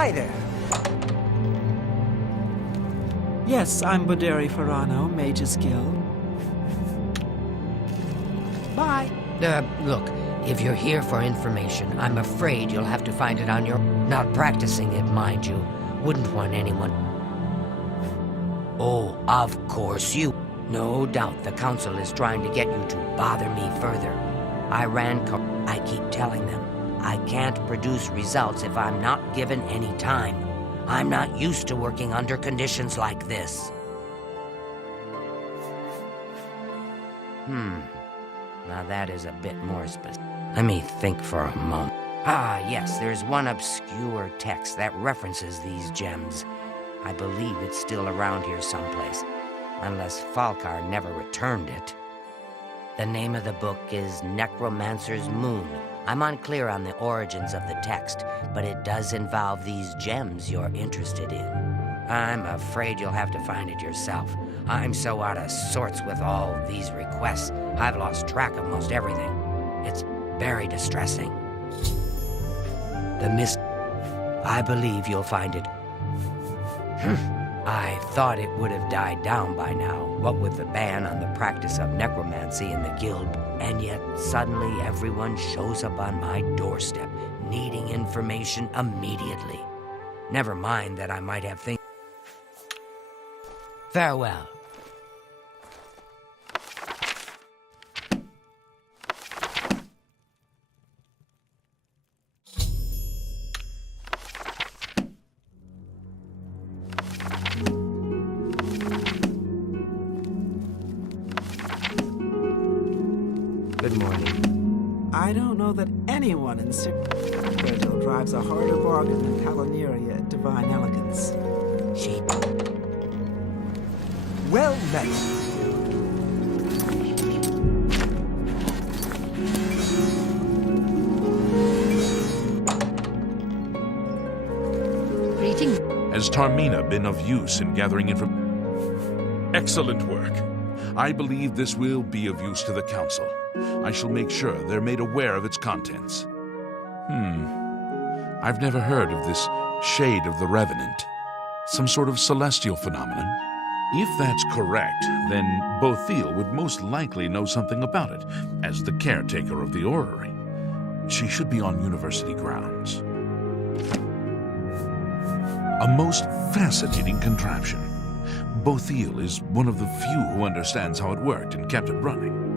Hi there. Yes, I'm Boderi Ferrano, Mage's Guild. Bye. Look, if you're here for information, I'm afraid you'll have to find it on your... Not practicing it, mind you. Wouldn't want anyone... Oh, of course you... No doubt the Council is trying to get you to bother me further. I keep telling them, I can't produce results if I'm not given any time. I'm not used to working under conditions like this. Now that is a bit more specific. Let me think for a moment. Ah, yes, there's one obscure text that references these gems. I believe it's still around here someplace, unless Falkar never returned it. The name of the book is Necromancer's Moon. I'm unclear on the origins of the text, but it does involve these gems you're interested in. I'm afraid you'll have to find it yourself. I'm so out of sorts with all these requests, I've lost track of most everything. It's very distressing. I believe you'll find it. I thought it would have died down by now, what with the ban on the practice of necromancy in the guild, and yet suddenly everyone shows up on my doorstep, needing information immediately. Never mind that I might have things... Farewell. Good morning. I don't know that anyone in Cyrodiil drives a harder bargain than Caloneria at Divine Elegance. She... Well met. Greetings. Has Tarmina been of use in gathering information? Excellent work. I believe this will be of use to the Council. I shall make sure they're made aware of its contents. I've never heard of this Shade of the Revenant. Some sort of celestial phenomenon? If that's correct, then Bothil would most likely know something about it, as the caretaker of the orrery. She should be on university grounds. A most fascinating contraption. Bothil is one of the few who understands how it worked and kept it running.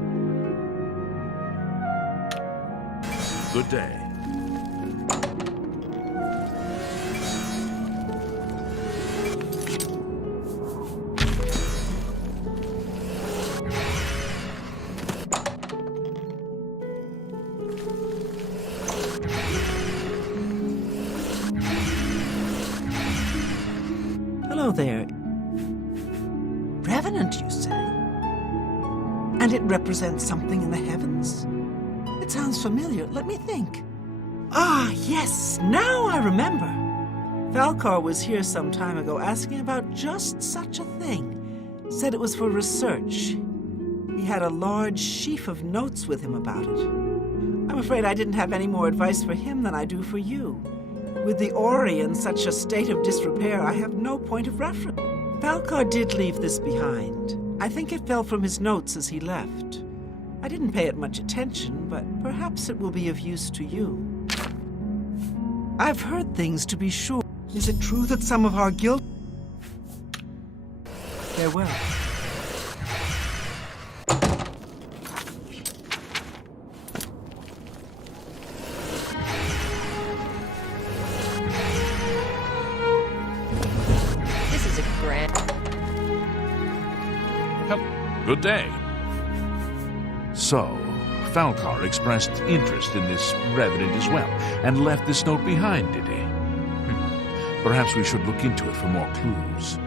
Good day. Hello there. Revenant, you say? And it represents something in the heavens? It sounds familiar. Let me think. Ah, yes, now I remember. Falkar was here some time ago asking about just such a thing. Said it was for research. He had a large sheaf of notes with him about it. I'm afraid I didn't have any more advice for him than I do for you. With the orrery in such a state of disrepair, I have no point of reference. Falkar did leave this behind. I think it fell from his notes as he left. I didn't pay it much attention, but perhaps it will be of use to you. I've heard things, to be sure. Is it true that some of our guild... Farewell. This is a grand... Good day. So, Falkar expressed interest in this revenant as well, and left this note behind, did he? Perhaps we should look into it for more clues.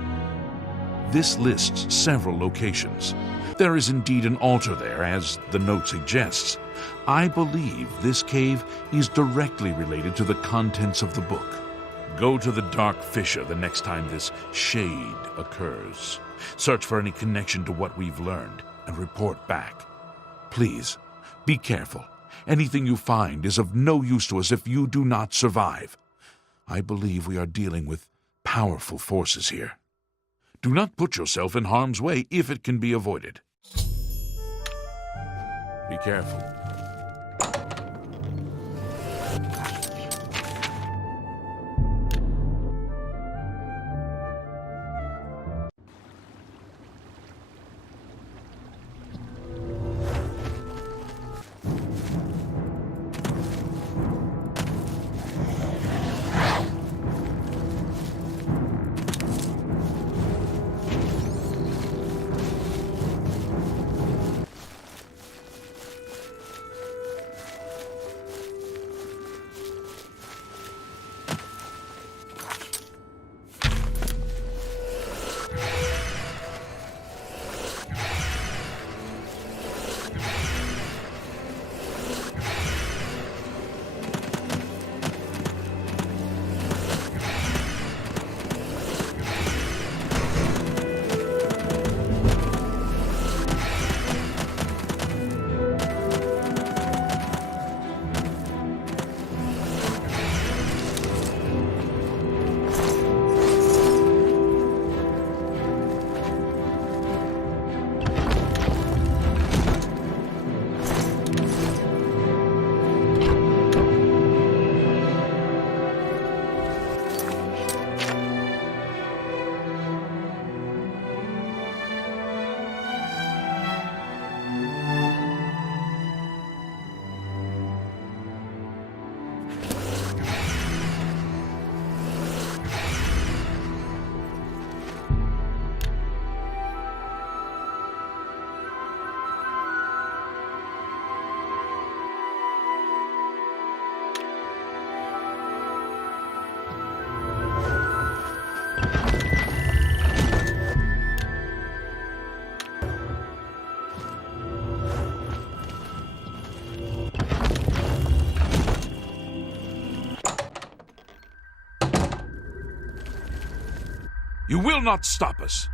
This lists several locations. There is indeed an altar there, as the note suggests. I believe this cave is directly related to the contents of the book. Go to the Dark Fissure the next time this shade occurs. Search for any connection to what we've learned, and report back. Please, be careful. Anything you find is of no use to us if you do not survive. I believe we are dealing with powerful forces here. Do not put yourself in harm's way if it can be avoided. Be careful. You will not stop us.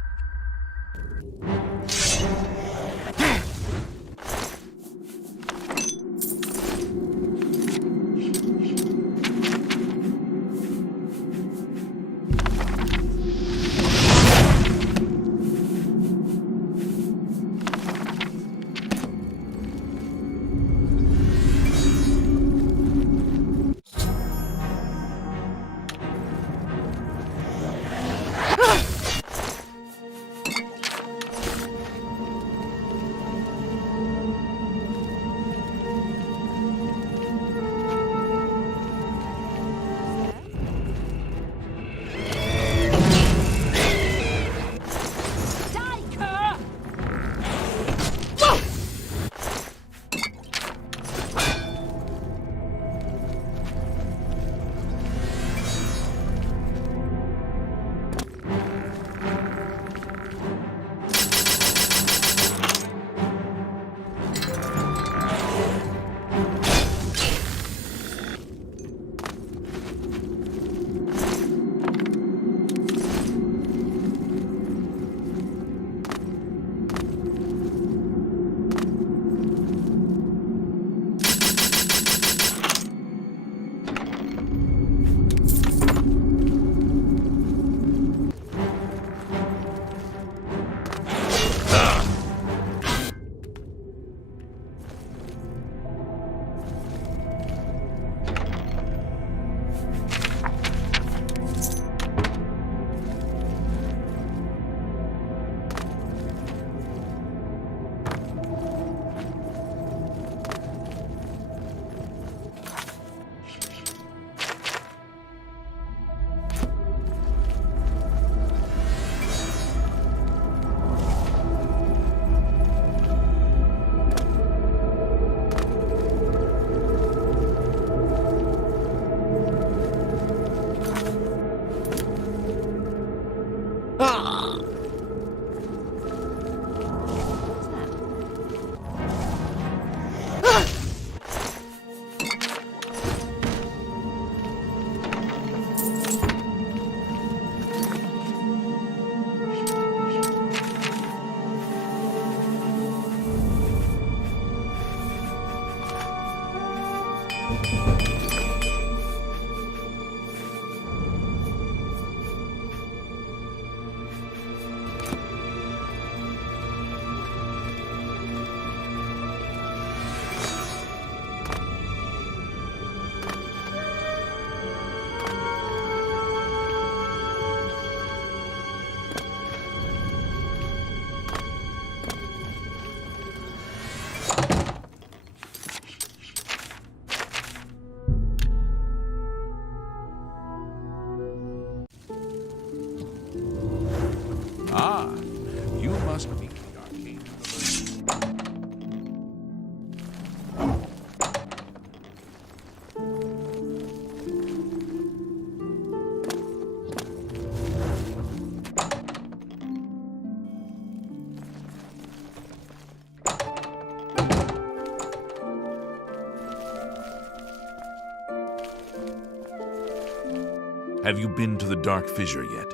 Have you been to the Dark Fissure yet?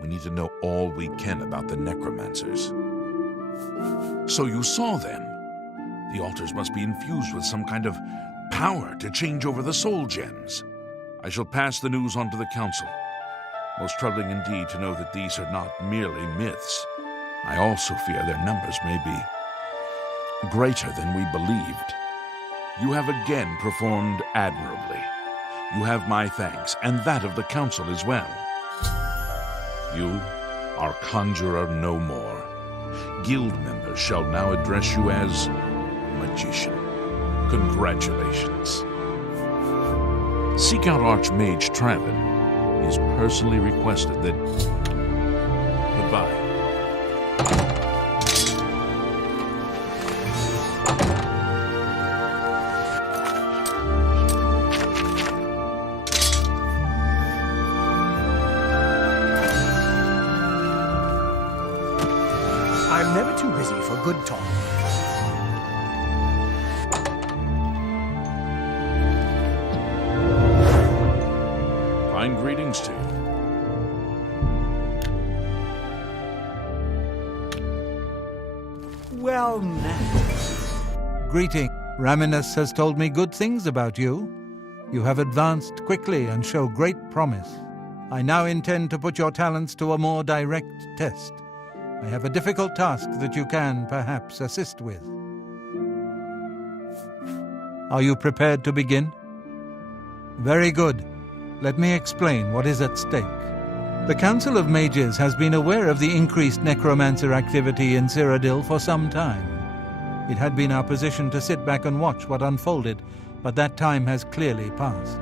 We need to know all we can about the necromancers. So you saw them. The altars must be infused with some kind of power to change over the soul gems. I shall pass the news on to the council. Most troubling indeed to know that these are not merely myths. I also fear their numbers may be greater than we believed. You have again performed admirably. You have my thanks, and that of the council as well. You are conjurer no more. Guild members shall now address you as magician. Congratulations. Seek out Archmage Traven. He has personally requested that... Goodbye. I'm never too busy for good talk. Fine greetings to you. Well, now. Greeting. Raminus has told me good things about you. You have advanced quickly and show great promise. I now intend to put your talents to a more direct test. I have a difficult task that you can, perhaps, assist with. Are you prepared to begin? Very good. Let me explain what is at stake. The Council of Mages has been aware of the increased necromancer activity in Cyrodiil for some time. It had been our position to sit back and watch what unfolded, but that time has clearly passed.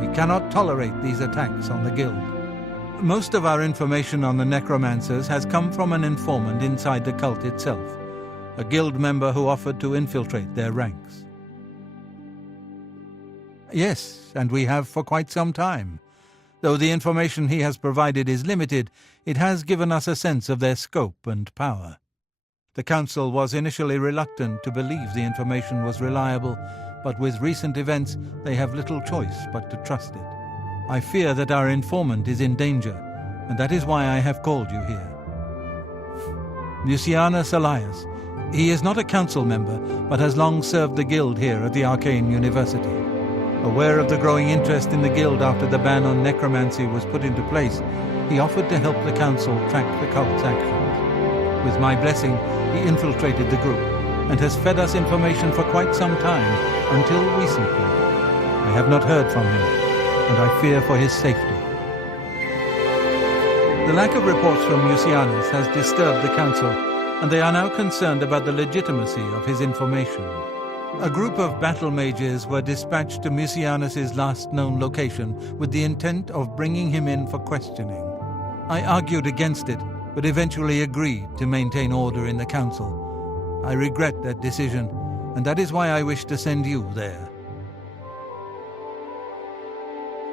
We cannot tolerate these attacks on the Guild. Most of our information on the necromancers has come from an informant inside the cult itself, a Guild member who offered to infiltrate their ranks. Yes, and we have for quite some time. Though the information he has provided is limited, it has given us a sense of their scope and power. The Council was initially reluctant to believe the information was reliable, but with recent events they have little choice but to trust it. I fear that our informant is in danger, and that is why I have called you here. Lucianus Elias. He is not a council member, but has long served the Guild here at the Arcane University. Aware of the growing interest in the Guild after the ban on necromancy was put into place, he offered to help the Council track the cult's actions. With my blessing, he infiltrated the group, and has fed us information for quite some time, until recently. I have not heard from him, and I fear for his safety. The lack of reports from Lucianus has disturbed the Council, and they are now concerned about the legitimacy of his information. A group of battle mages were dispatched to Lucianus's last known location with the intent of bringing him in for questioning. I argued against it, but eventually agreed to maintain order in the Council. I regret that decision, and that is why I wish to send you there.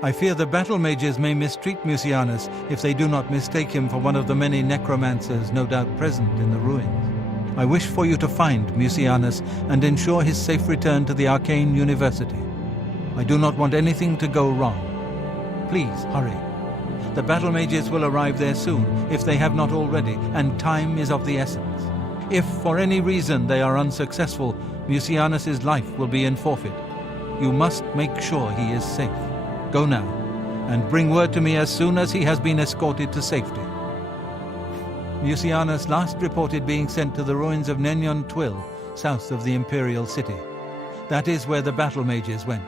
I fear the battle mages may mistreat Lucianus if they do not mistake him for one of the many necromancers no doubt present in the ruins. I wish for you to find Lucianus and ensure his safe return to the Arcane University. I do not want anything to go wrong. Please, hurry. The battle mages will arrive there soon, if they have not already, and time is of the essence. If, for any reason, they are unsuccessful, Lucianus's life will be in forfeit. You must make sure he is safe. Go now, and bring word to me as soon as he has been escorted to safety. Lucianus last reported being sent to the ruins of Nenyon Twill, south of the Imperial City. That is where the battle mages went,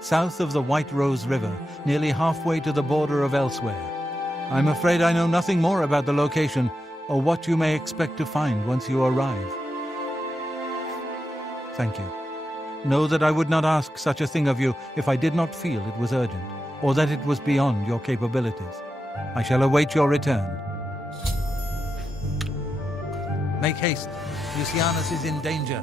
south of the White Rose River, nearly halfway to the border of elsewhere. I'm afraid I know nothing more about the location, or what you may expect to find once you arrive. Thank you. Know that I would not ask such a thing of you if I did not feel it was urgent, or that it was beyond your capabilities. I shall await your return. Make haste. Lucianus is in danger.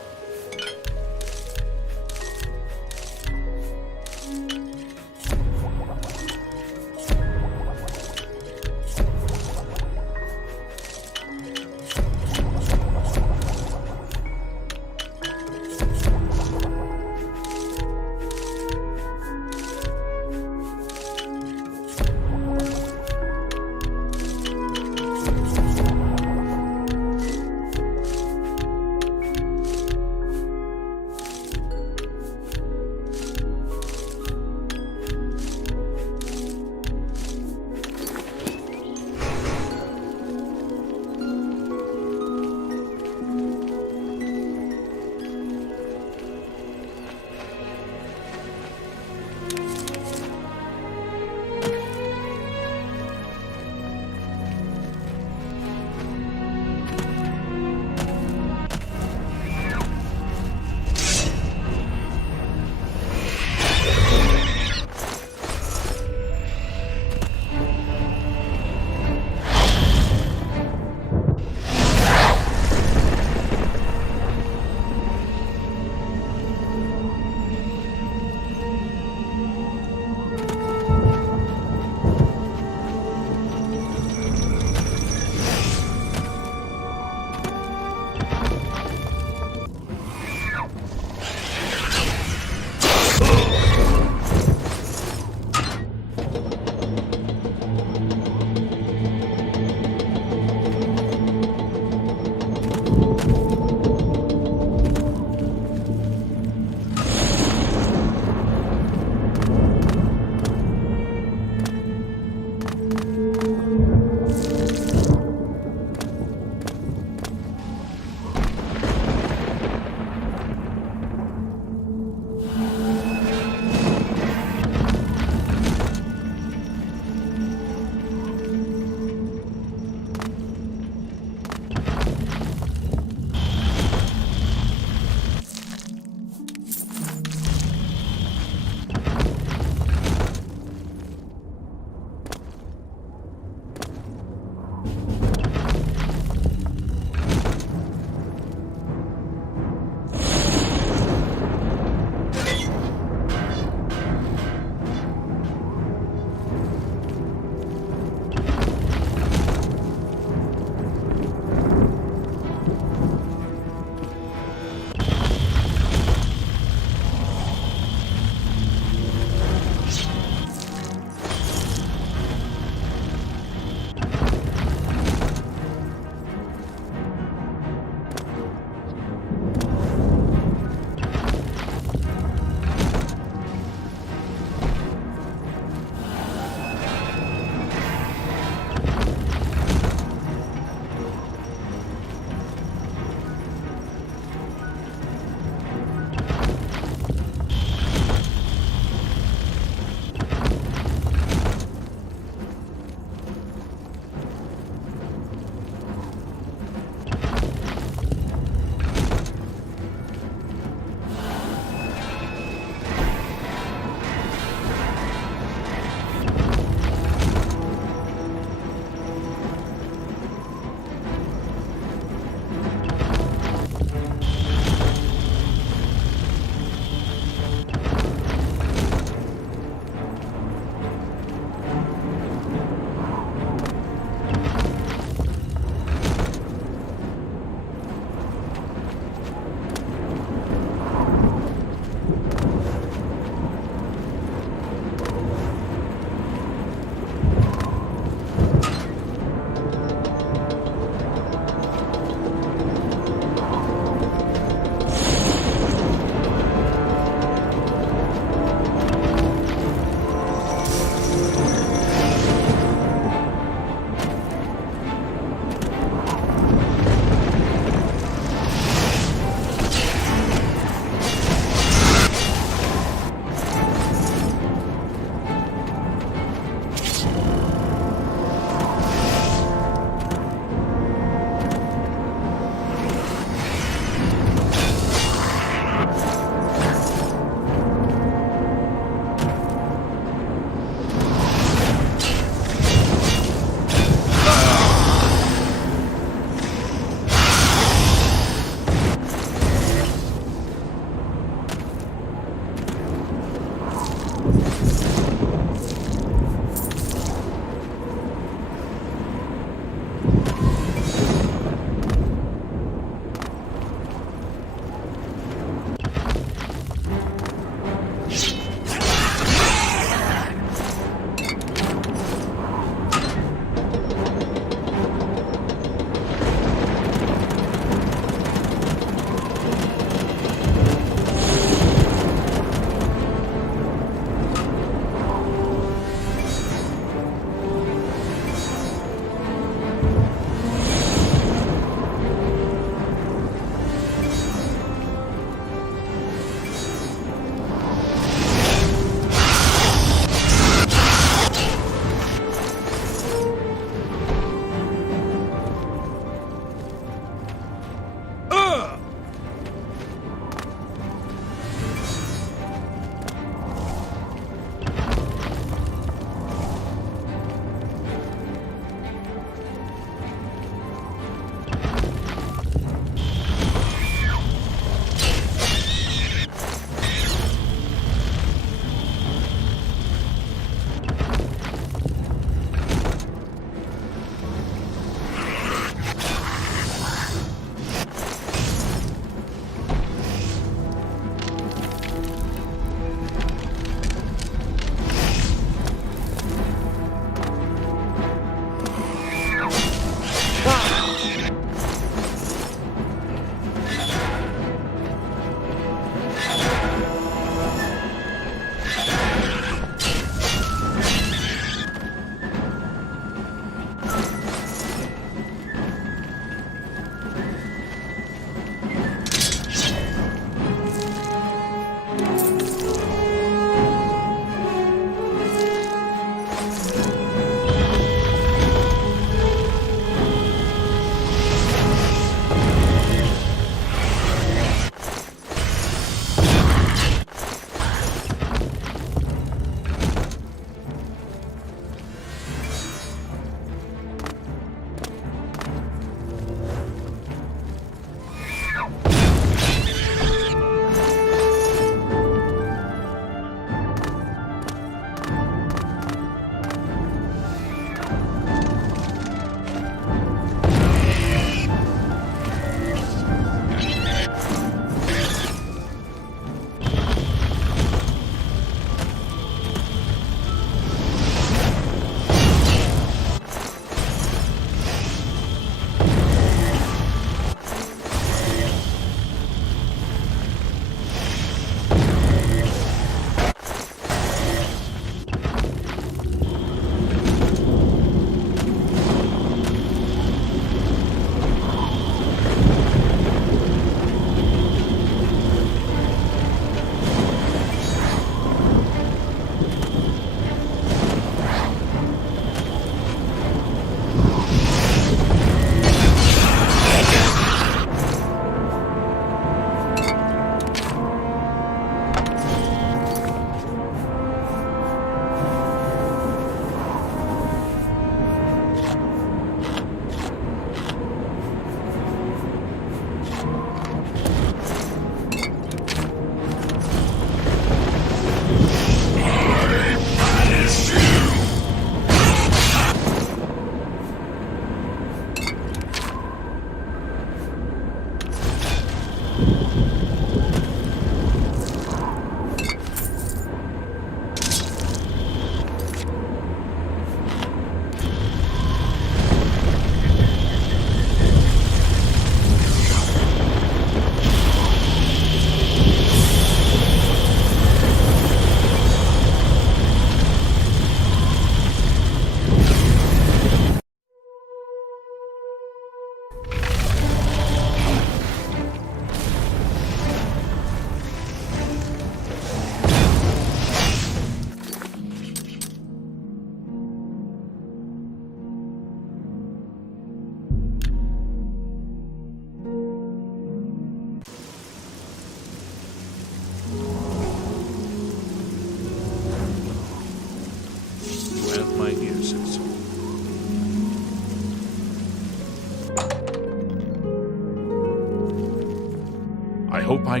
hope I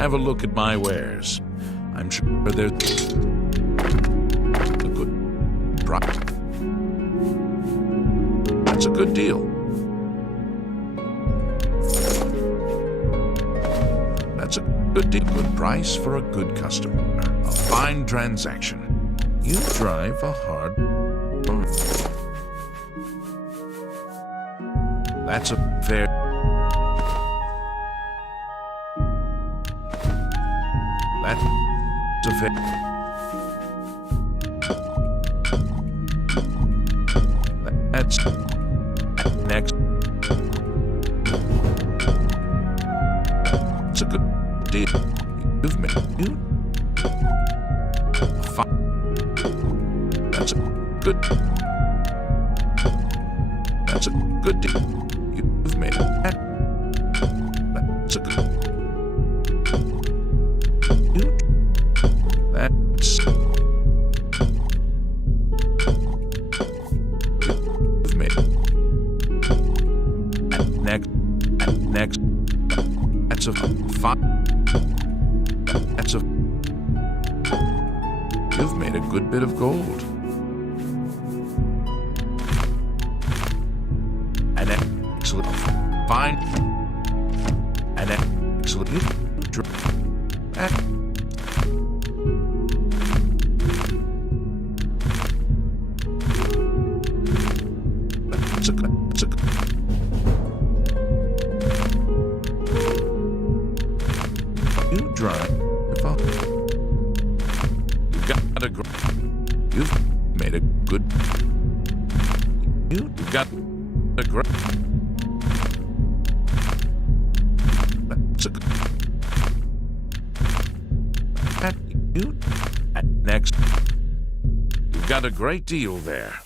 have a look at my wares. I'm sure there's a good price. That's a good deal. That's a good deal. Good price for a good customer. A fine transaction. You drive a hard... That's a fair... That's a fair... That's... Next... It's a good deal. You've made... You... Fine. That's a good... That's a good deal. You've made it. That's a good... You... That's... You've made it. Next... That's a fine... That's a... You've made a good bit of gold. An excellent... Fine... An excellent... That's a good... That's a good... You drive... You've made a good... You got a great... That's a good... You... Next... You got a great deal there.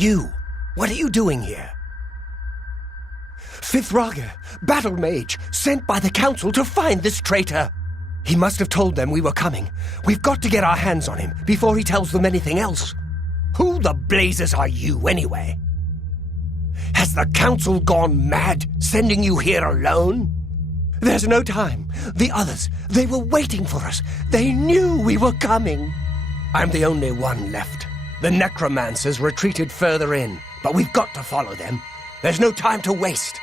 You! What are you doing here? Fifth Raga, battle mage, sent by the council to find this traitor. He must have told them we were coming. We've got to get our hands on him before he tells them anything else. Who the blazes are you, anyway? Has the council gone mad, sending you here alone? There's no time. The others, they were waiting for us. They knew we were coming. I'm the only one left. The necromancers retreated further in, but we've got to follow them. There's no time to waste.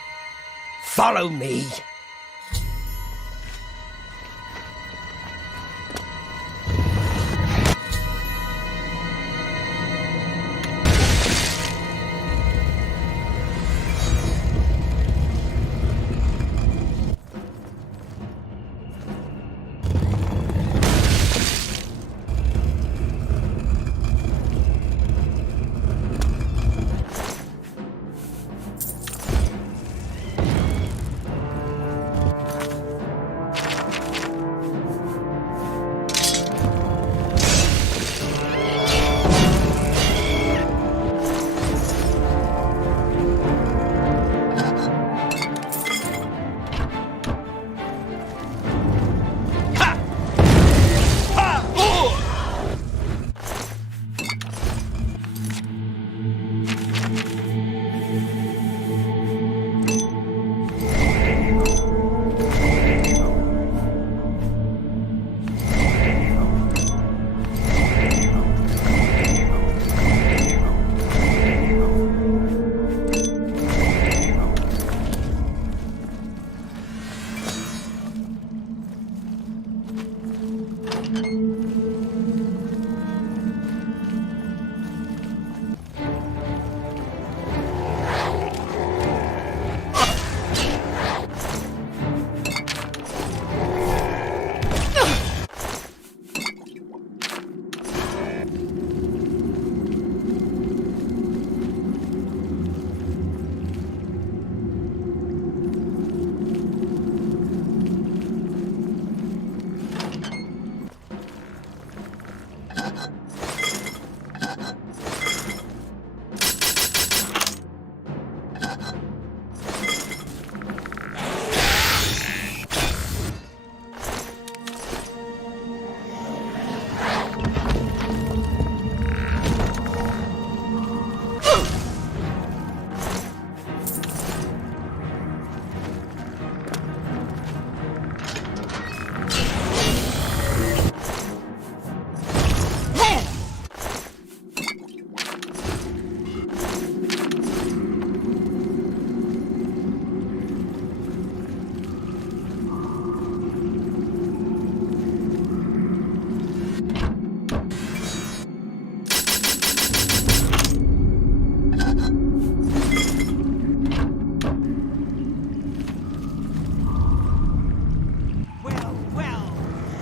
Follow me.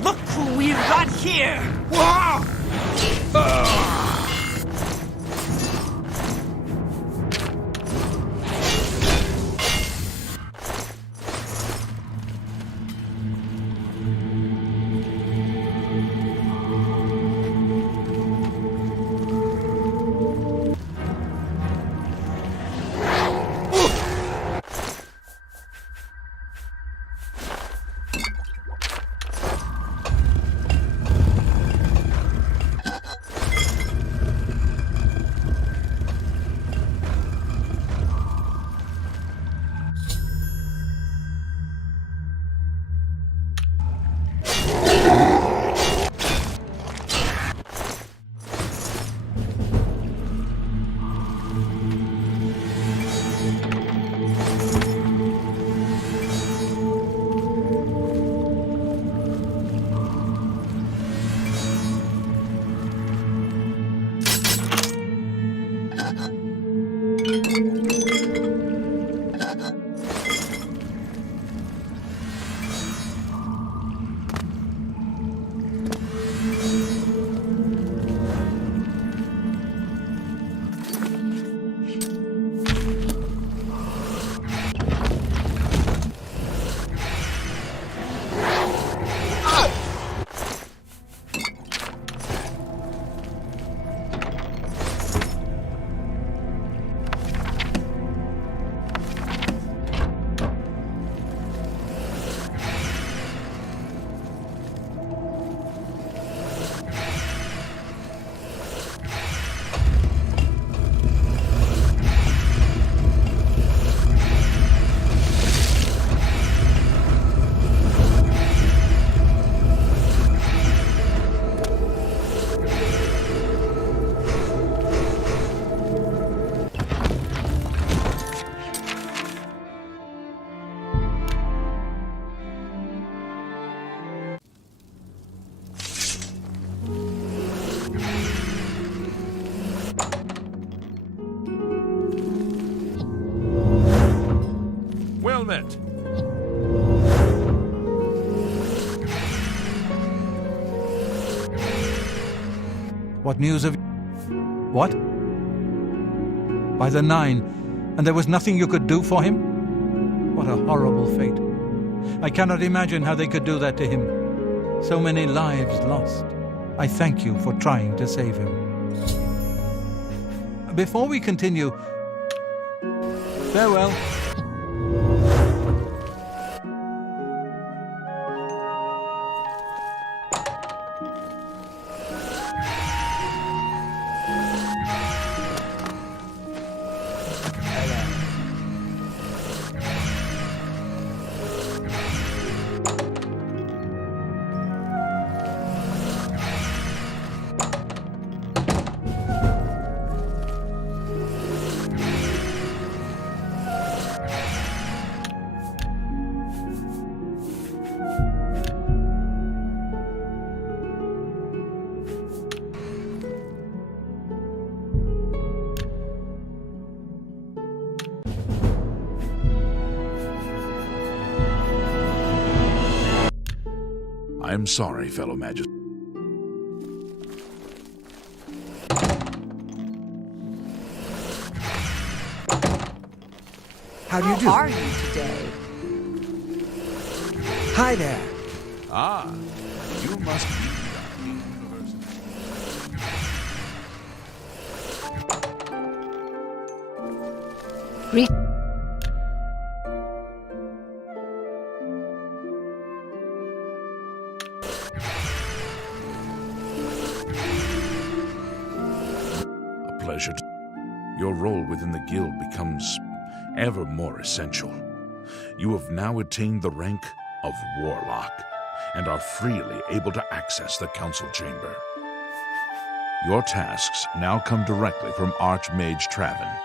Look who we've got here! Well met. What news of... What? By the Nine, and there was nothing you could do for him? What a horrible fate. I cannot imagine how they could do that to him. So many lives lost. I thank you for trying to save him. Before we continue, farewell. I'm sorry, fellow Magus. How do you do? How are you today? Hi there. Ah, you must be the university. A pleasure. Your role within the guild becomes ever more essential. You have now attained the rank of Warlock and are freely able to access the council chamber. Your tasks now come directly from Archmage Traven.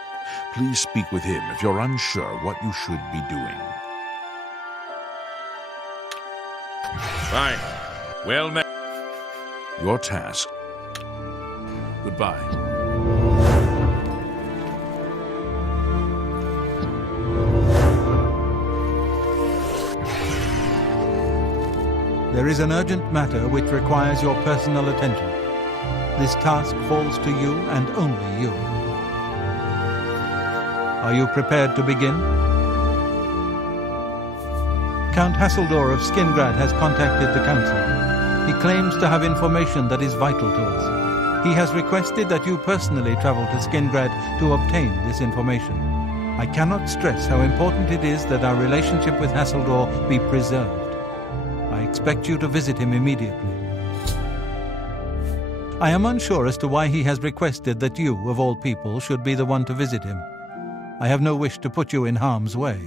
Please speak with him if you're unsure what you should be doing. Fine. Well met. Your task. Goodbye. There is an urgent matter which requires your personal attention. This task falls to you and only you. Are you prepared to begin? Count Hasseldor of Skingrad has contacted the council. He claims to have information that is vital to us. He has requested that you personally travel to Skingrad to obtain this information. I cannot stress how important it is that our relationship with Hasseldor be preserved. I expect you to visit him immediately. I am unsure as to why he has requested that you, of all people, should be the one to visit him. I have no wish to put you in harm's way.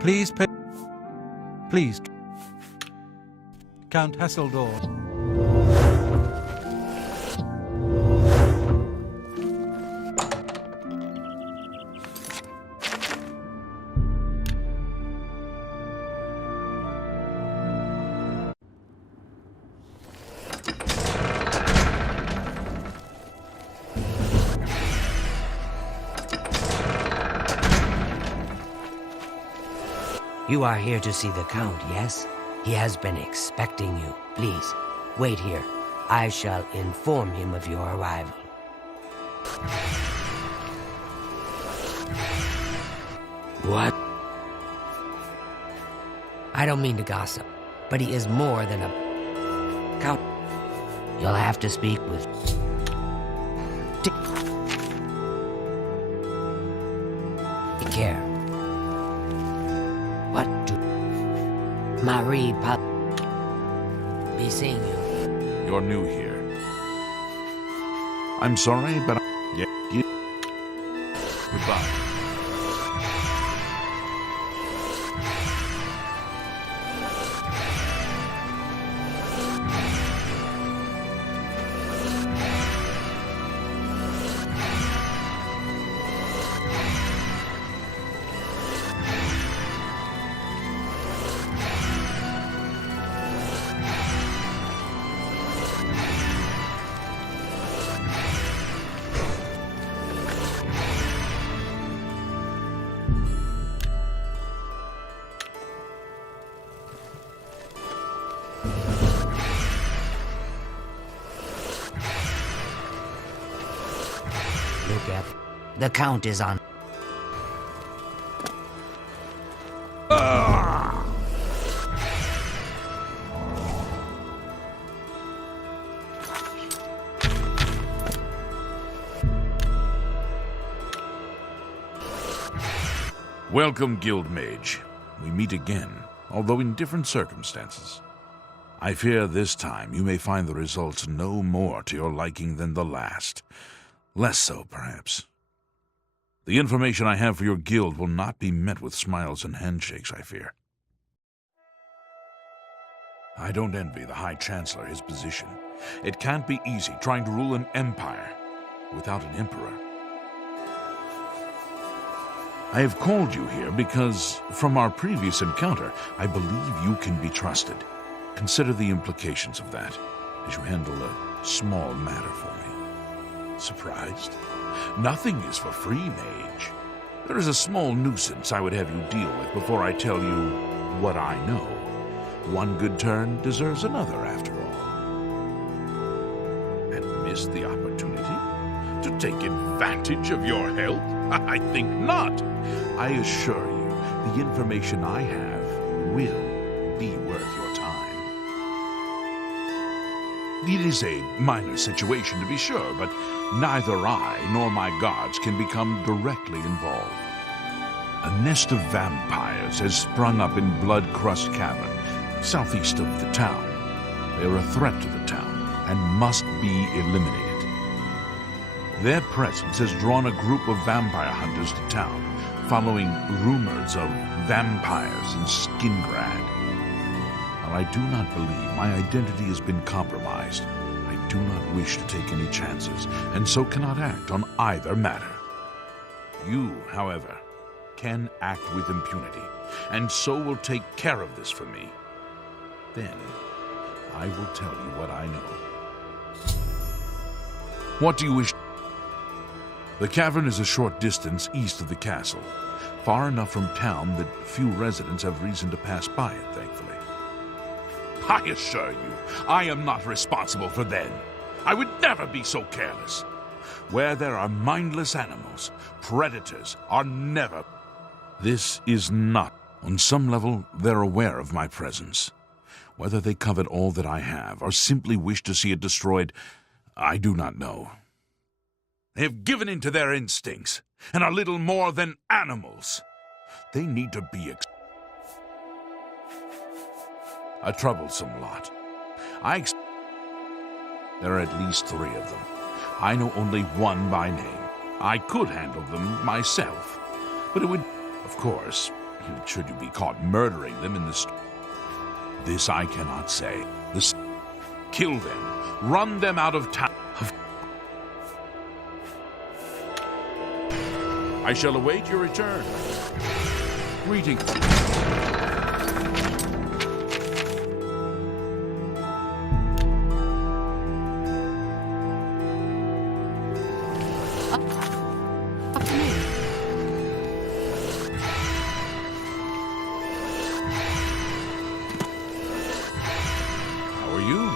Please. Count Hasseldor. You are here to see the Count, yes? He has been expecting you. Please, wait here. I shall inform him of your arrival. What? I don't mean to gossip, but he is more than a Count. You'll have to speak with... Take care. What do... Marie be seeing you? You're new here. I'm sorry, but Goodbye. Look at... The Count is on... Welcome, Guild Mage. We meet again, although in different circumstances. I fear this time you may find the results no more to your liking than the last. Less so, perhaps. The information I have for your guild will not be met with smiles and handshakes, I fear. I don't envy the High Chancellor his position. It can't be easy trying to rule an empire without an emperor. I have called you here because, from our previous encounter, I believe you can be trusted. Consider the implications of that as you handle a small matter for me. Surprised? Nothing is for free, Mage. There is a small nuisance I would have you deal with before I tell you what I know. One good turn deserves another, after all. And miss the opportunity to take advantage of your help? I think not. I assure you, the information I have will be worth your time. It is a minor situation, to be sure, but neither I nor my guards can become directly involved. A nest of vampires has sprung up in Blood-Crust Cavern, southeast of the town. They are a threat to the town and must be eliminated. Their presence has drawn a group of vampire hunters to town, following rumors of vampires in Skingrad. While I do not believe my identity has been compromised, I do not wish to take any chances, and so cannot act on either matter. You, however, can act with impunity, and so will take care of this for me. Then, I will tell you what I know. What do you wish? The cavern is a short distance east of the castle, far enough from town that few residents have reason to pass by it, thankfully. I assure you, I am not responsible for them. I would never be so careless. Where there are mindless animals, predators are never. This is not. On some level, they're aware of my presence. Whether they covet all that I have, or simply wish to see it destroyed, I do not know. They have given in to their instincts, and are little more than animals. They need to be a troublesome lot. There are at least 3 of them. I know only one by name. I could handle them myself, but it would, of course, should you be caught murdering them in the This I cannot say. Kill them. Run them out of town. I shall await your return. Greetings. How are you?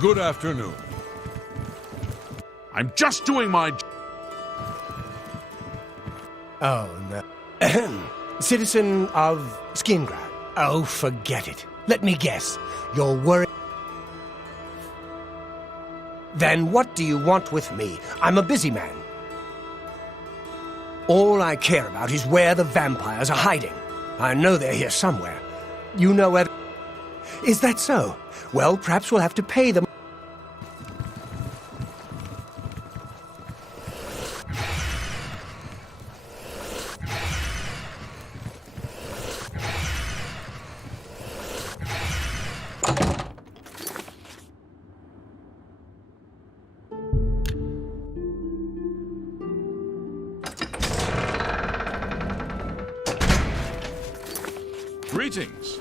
Good afternoon. I'm just doing my Oh, no. Ahem. Citizen of Skingrad. Oh, forget it. Let me guess. You're worried. Then what do you want with me? I'm a busy man. All I care about is where the vampires are hiding. I know they're here somewhere. You know where... Is that so? Well, perhaps we'll have to pay them. Greetings.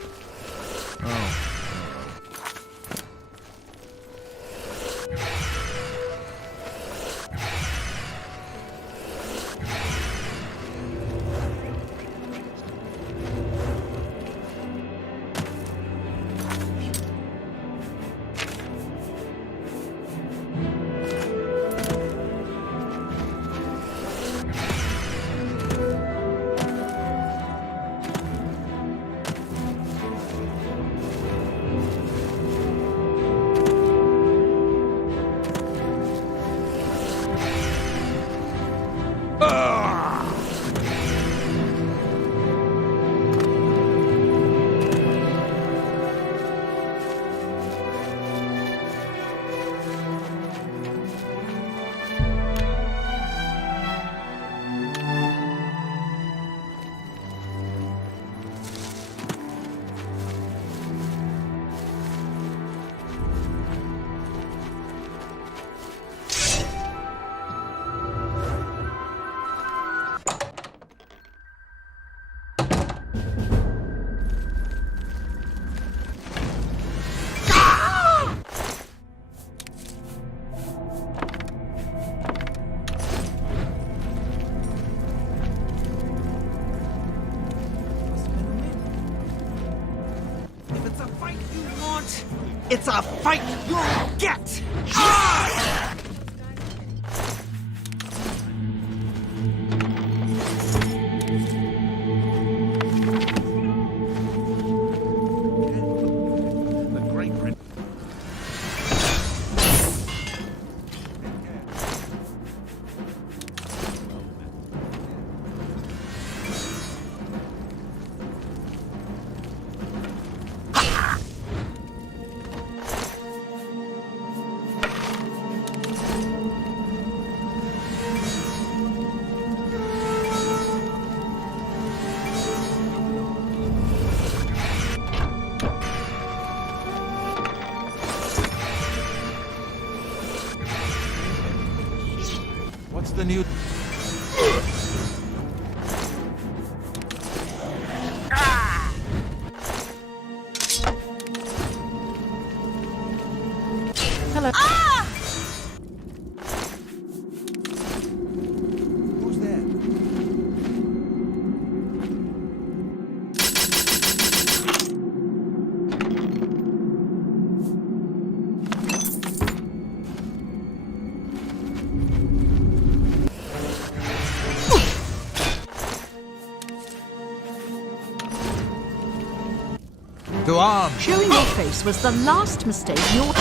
the fight you want. It's a fight you'll get. Ah! The great prince. What's the new... Hello. Who's there? To arms! Showing your face was the last mistake you're...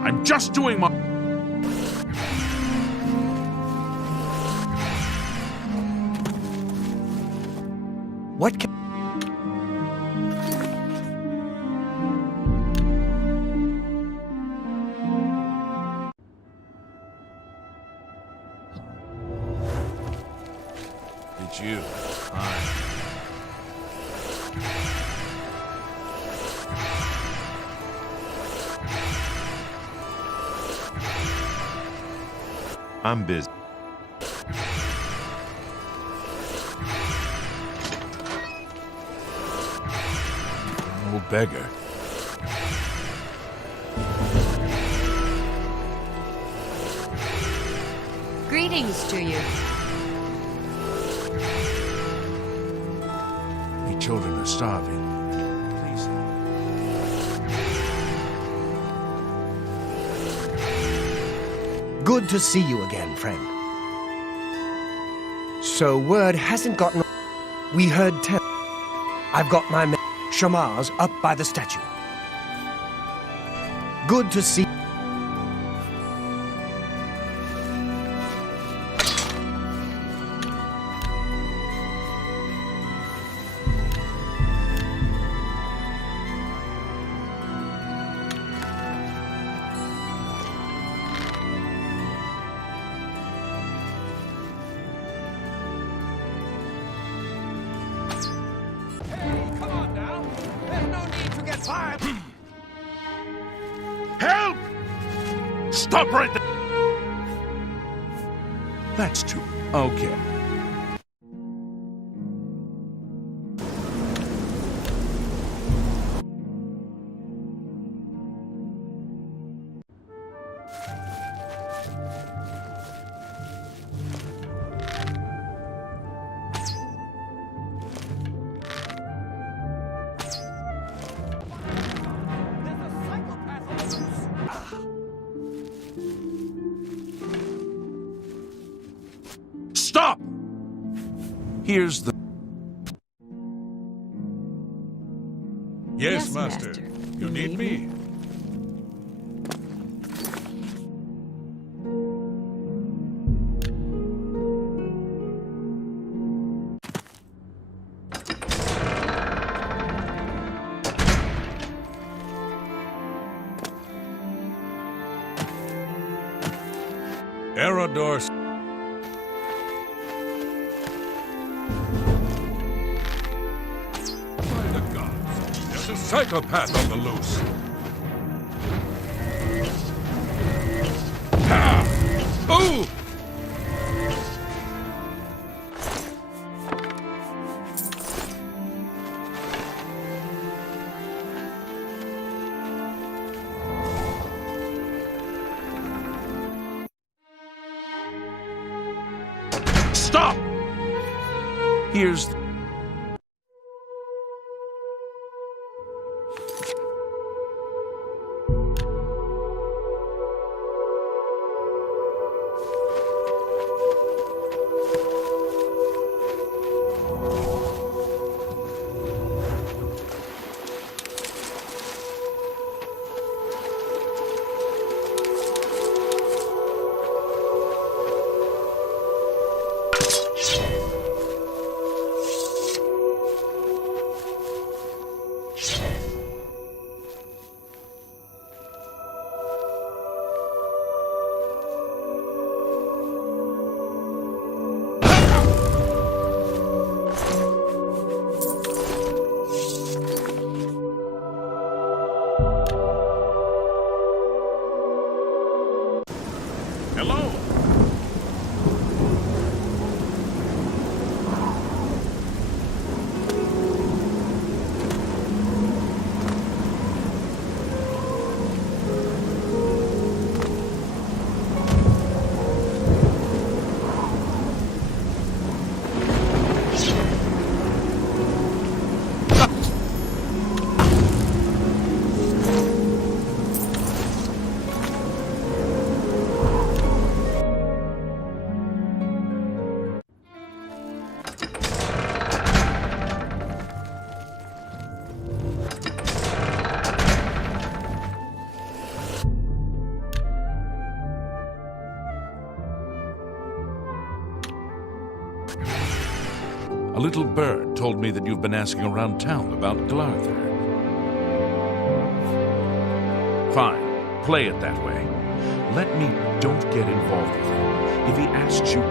I'm just doing my... What can... It's you. Hi. I'm busy. Old beggar. Greetings to you. The children are starving. Please. Good to see you again, friend. So word hasn't gotten... We heard tell. I've got my men, Shamars, up by the statue. Good to see... Help! Stop right there! That's too... Okay. Stop! Here's the... Yes, Master. You need me? Erodor. By the gods, there's a psychopath on the loose. Ah! Ooh! Stop! Here's... Hello? A little bird told me that you've been asking around town about Glarther. Fine, play it that way. Let me don't get involved with him. If he asks you...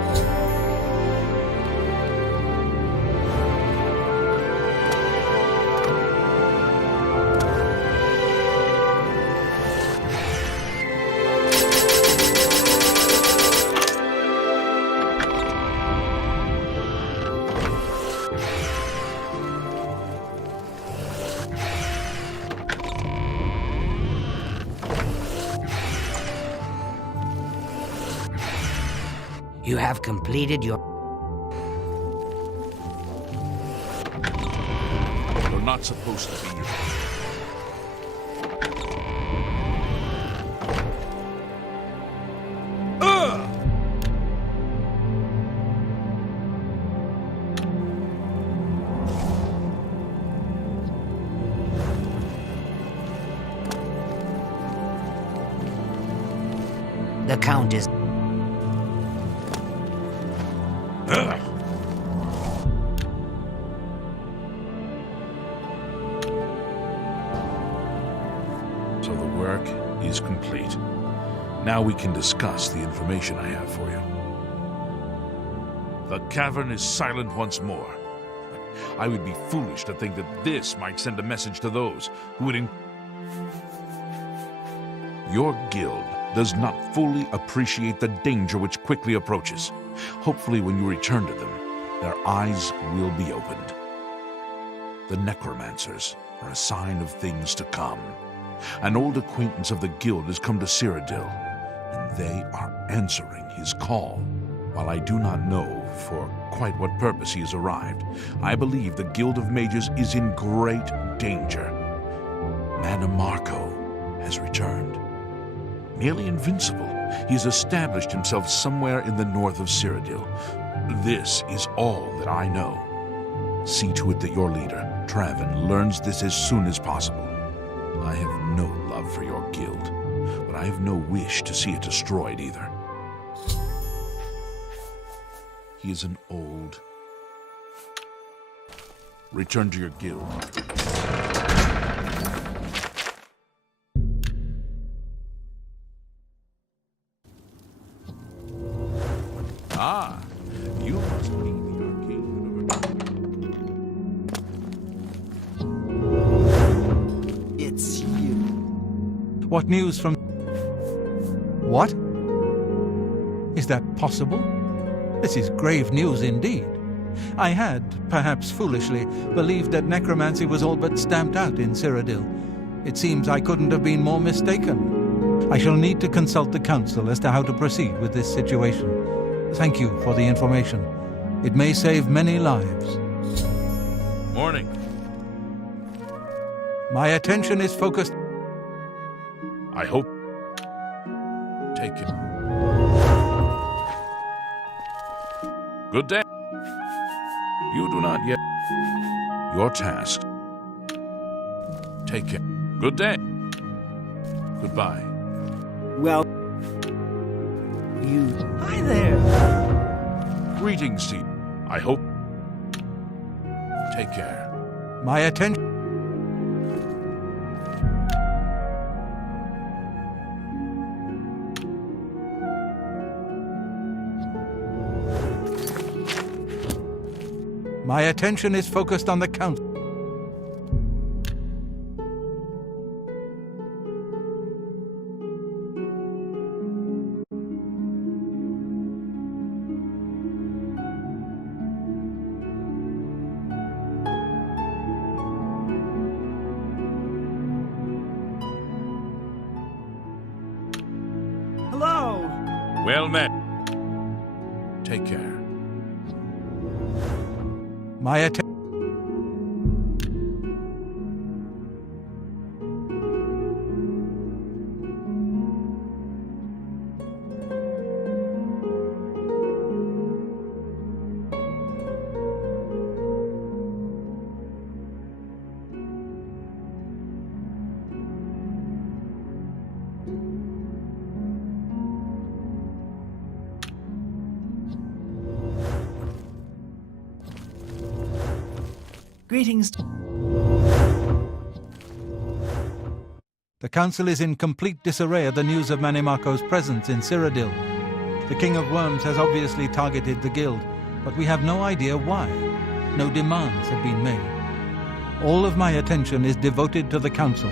You have completed your... You're not supposed to be here. The Count is... So the work is complete. Now we can discuss the information I have for you. The cavern is silent once more. I would be foolish to think that this might send a message to those who would... Your guild does not fully appreciate the danger which quickly approaches. Hopefully when you return to them, their eyes will be opened. The necromancers are a sign of things to come. An old acquaintance of the guild has come to Cyrodiil, and they are answering his call. While I do not know for quite what purpose he has arrived, I believe the Guild of Mages is in great danger. Manamarco has returned. Nearly invincible, he has established himself somewhere in the north of Cyrodiil. This is all that I know. See to it that your leader, Traven learns this as soon as possible. I have no love for your guild, but I have no wish to see it destroyed either. He is an old... Return to your guild. Ah, you must be the arcane. It's you. What news from... What? Is that possible? This is grave news indeed. I had, perhaps foolishly, believed that necromancy was all but stamped out in Cyrodiil. It seems I couldn't have been more mistaken. I shall need to consult the council as to how to proceed with this situation. Thank you for the information. It may save many lives. Morning. My attention is focused... I hope... Take it. Good day. You do not yet... Your task. Take it. Good day. Goodbye. Well, you... Hi there. Greetings to you. I hope... Take care. My attention... My attention is focused on the council. Hello. Well met. Take care. My attention... Greetings. The council is in complete disarray at the news of Manimako's presence in Cyrodiil. The King of Worms has obviously targeted the guild, but we have no idea why. No demands have been made. All of my attention is devoted to the council.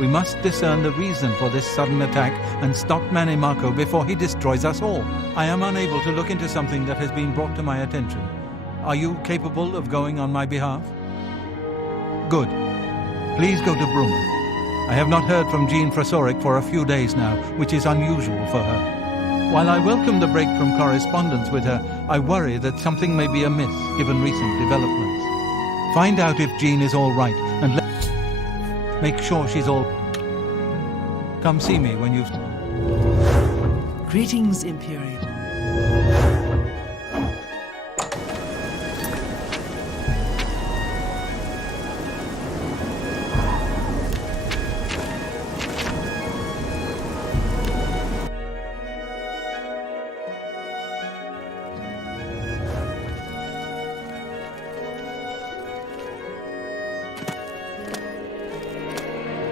We must discern the reason for this sudden attack and stop Manimako before he destroys us all. I am unable to look into something that has been brought to my attention. Are you capable of going on my behalf? Good. Please go to Bruma. I have not heard from Jean Frasoric for a few days now, which is unusual for her. While I welcome the break from correspondence with her, I worry that something may be amiss given recent developments. Find out if Jean is all right and make sure she's all... Come see me when you've... Greetings, Imperium.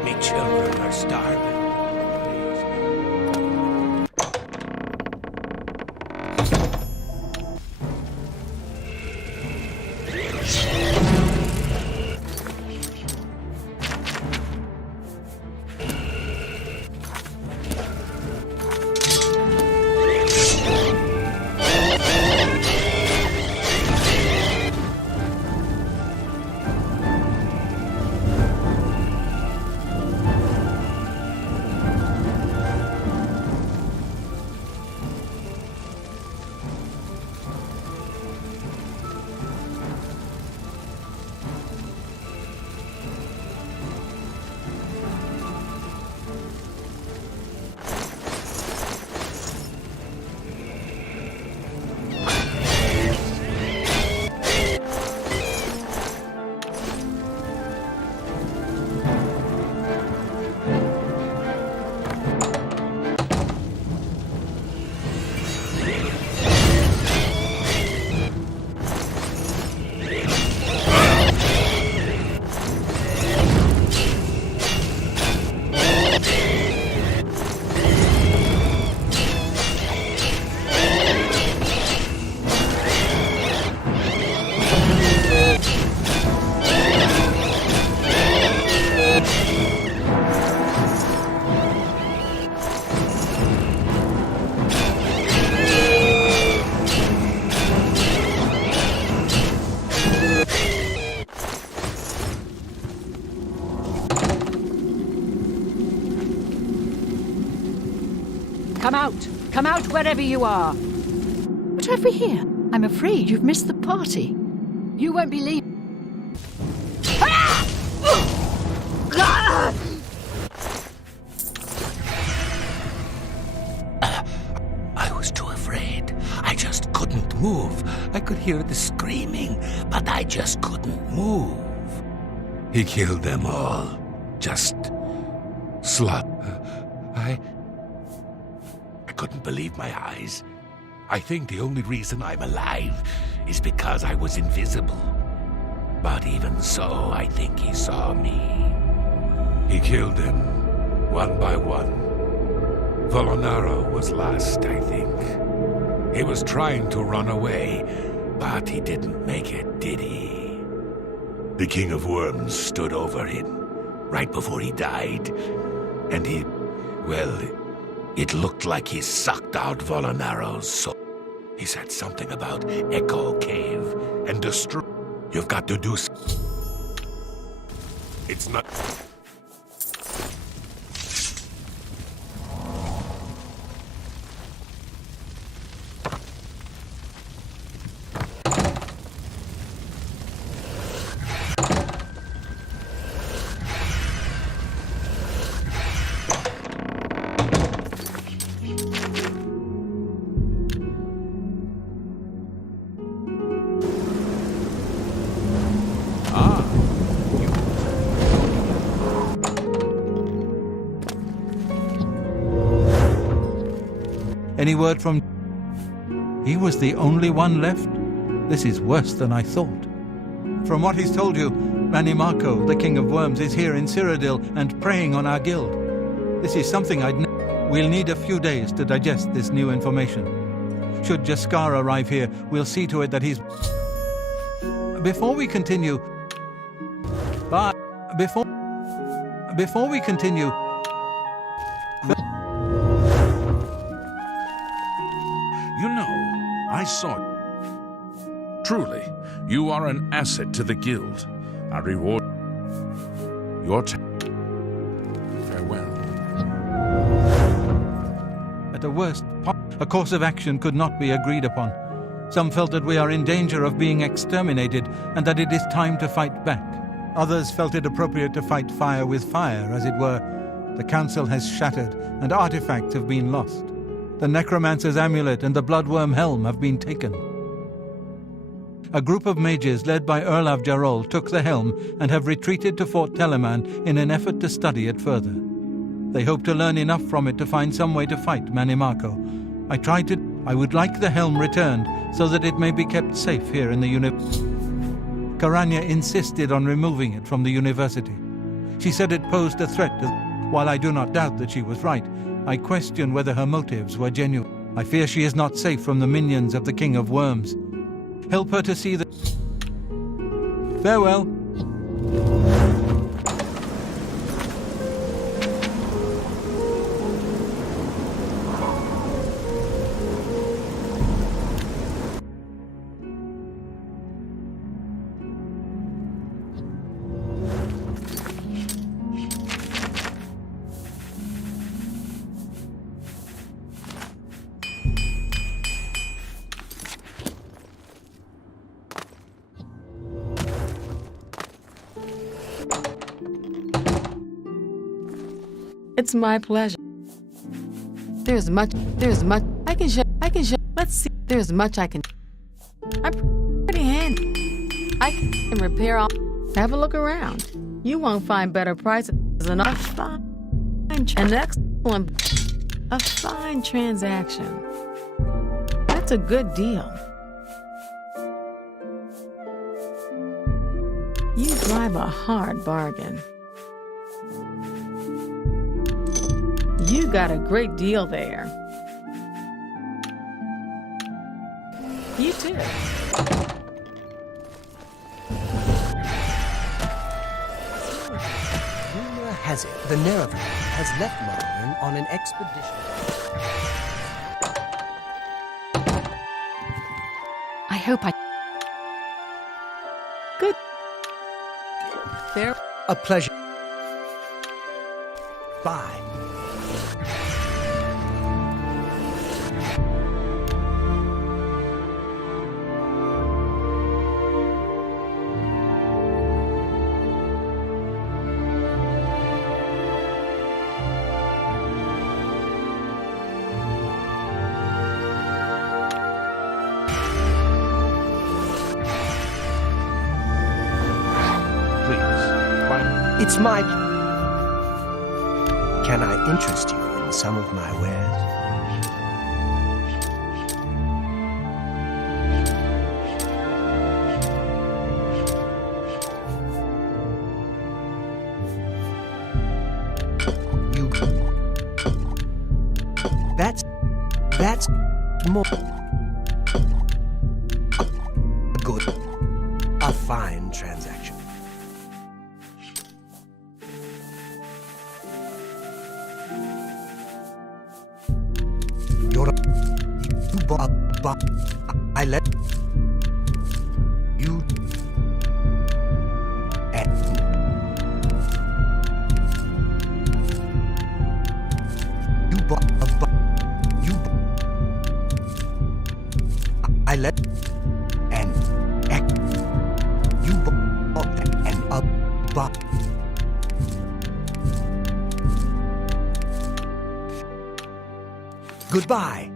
Me children are starving. Come out! Come out wherever you are! What have we here? I'm afraid you've missed the party. You won't believe... I was too afraid. I just couldn't move. I could hear the screaming, but I just couldn't move. He killed them all. Just slut. I couldn't believe my eyes. I think the only reason I'm alive is because I was invisible. But even so, I think he saw me. He killed them, one by one. Volonaro was last, I think. He was trying to run away, but he didn't make it, did he? The King of Worms stood over him, right before he died. And it looked like he sucked out Volonaro's soul. He said something about Echo Cave and destroy. You've got to do. It's not. Any word from... He was the only one left? This is worse than I thought. From what he's told you, Manimarco, the King of Worms, is here in Cyrodiil and preying on our guild. This is something We'll need a few days to digest this new information. Should Jaskar arrive here, we'll see to it that he's... Before we continue... Before we continue... You know, I saw it. Truly, you are an asset to the guild. I reward your farewell. At the worst, a course of action could not be agreed upon. Some felt that we are in danger of being exterminated and that it is time to fight back. Others felt it appropriate to fight fire with fire, as it were. The council has shattered and artifacts have been lost. The necromancer's amulet and the bloodworm helm have been taken. A group of mages led by Erlav Jarol took the helm and have retreated to Fort Telemann in an effort to study it further. They hope to learn enough from it to find some way to fight Manimarco. I would like the helm returned so that it may be kept safe here in the Karanya insisted on removing it from the university. She said it posed a threat. While I do not doubt that she was right, I question whether her motives were genuine. I fear she is not safe from the minions of the King of Worms. Help her to see the... Farewell. It's my pleasure. There's much I can show, let's see, there's much I can, I'm pretty handy. I can repair all, have a look around. You won't find better prices than a fine transaction. That's a good deal. You drive a hard bargain. You got a great deal there. You too. Rumor has it the Nerevan has left London on an expedition. I hope I... Good. There. A pleasure. Bye. It's my... Can I interest you in some of my wares? You... That's more... Good. A fine transaction. You're you bought I let you and you bought you I let and you bought and bought. Goodbye.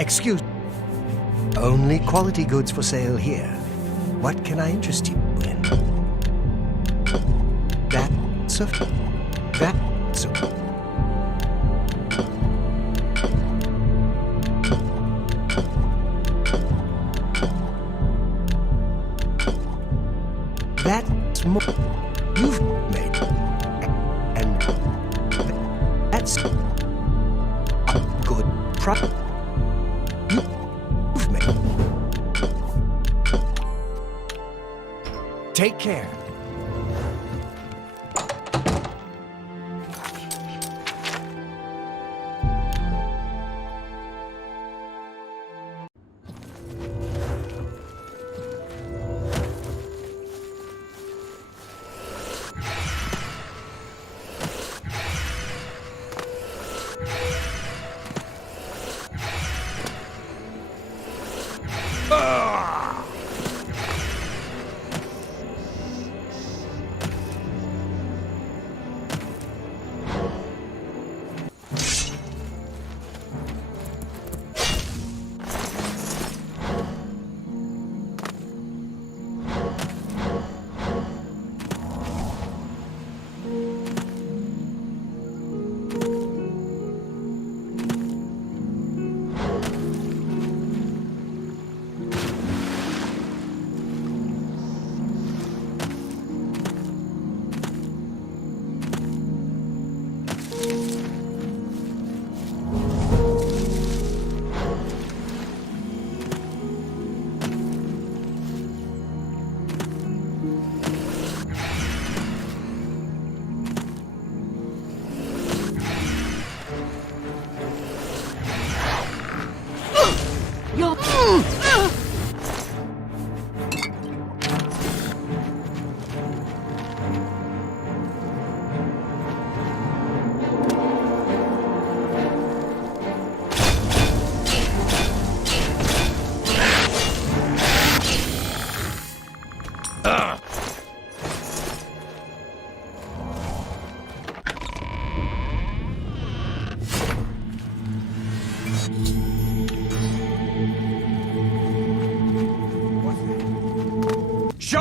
Excuse. Only quality goods for sale here. What can I interest you in? That's a... That's a... That's more... You've made... And... That's... A good product. Take care.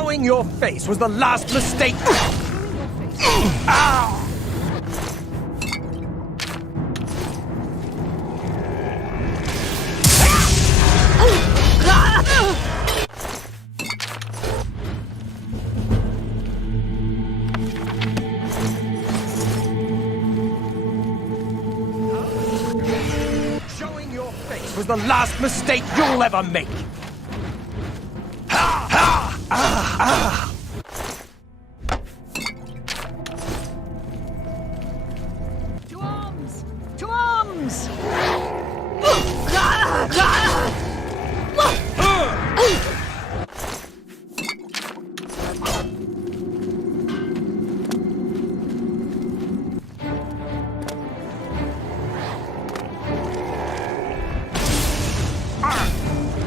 Showing your face was the last mistake. Ow! Showing your face was the last mistake you'll ever make. To arms! To arms!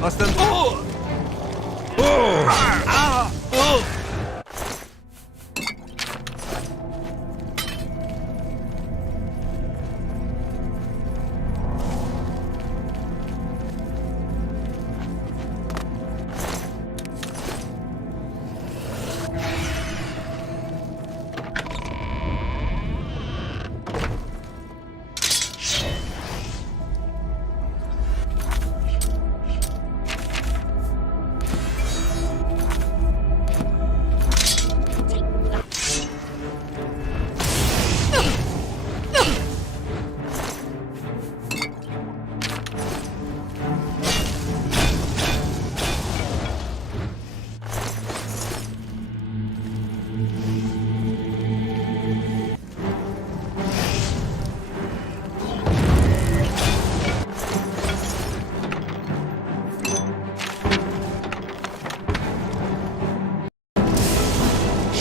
Austin.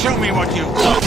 Show me what you've got.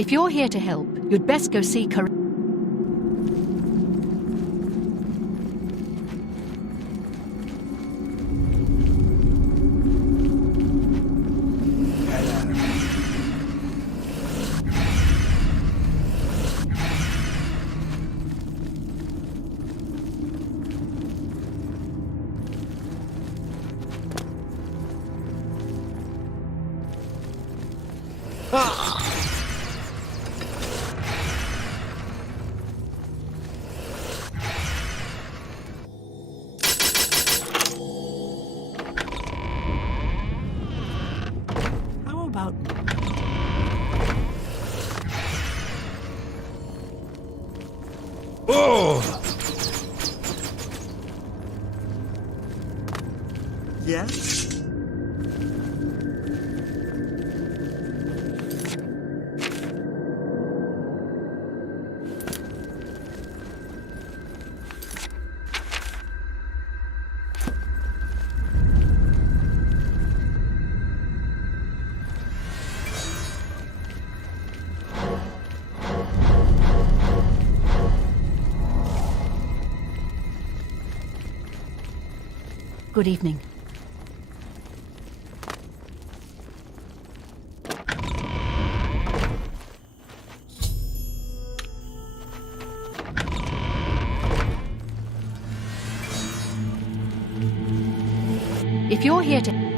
If you're here to help, you'd best go see Cyrodiil. How about... Oh! Yes? Good evening. If you're here to...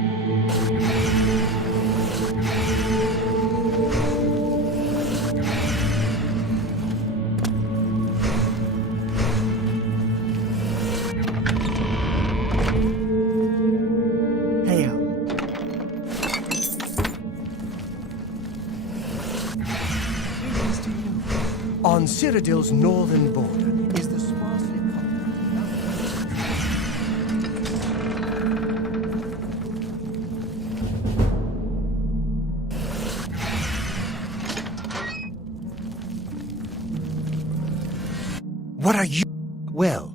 Hail. On Cyrodiil's northern border is the sparsely What are you? Well,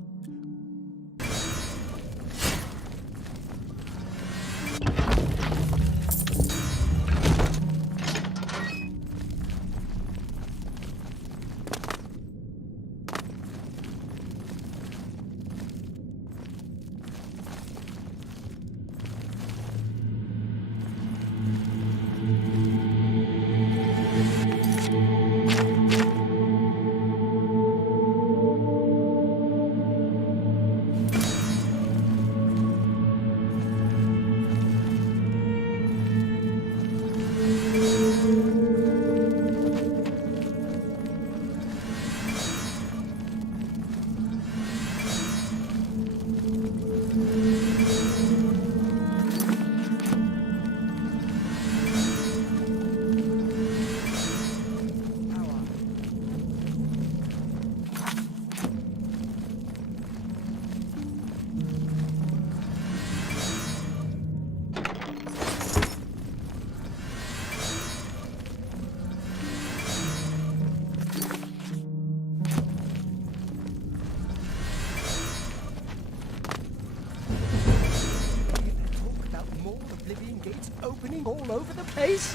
Oblivion gates opening all over the place?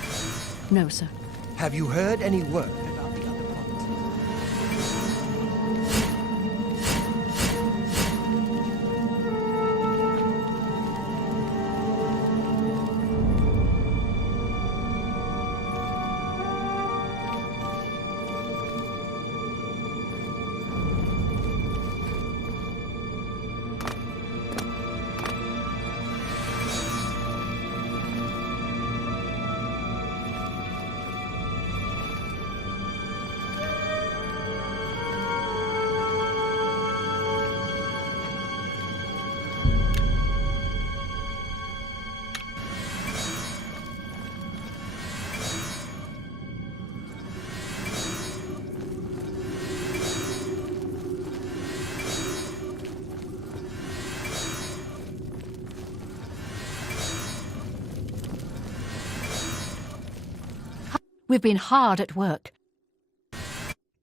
No, sir. Have you heard any word about the other parts? We've been hard at work.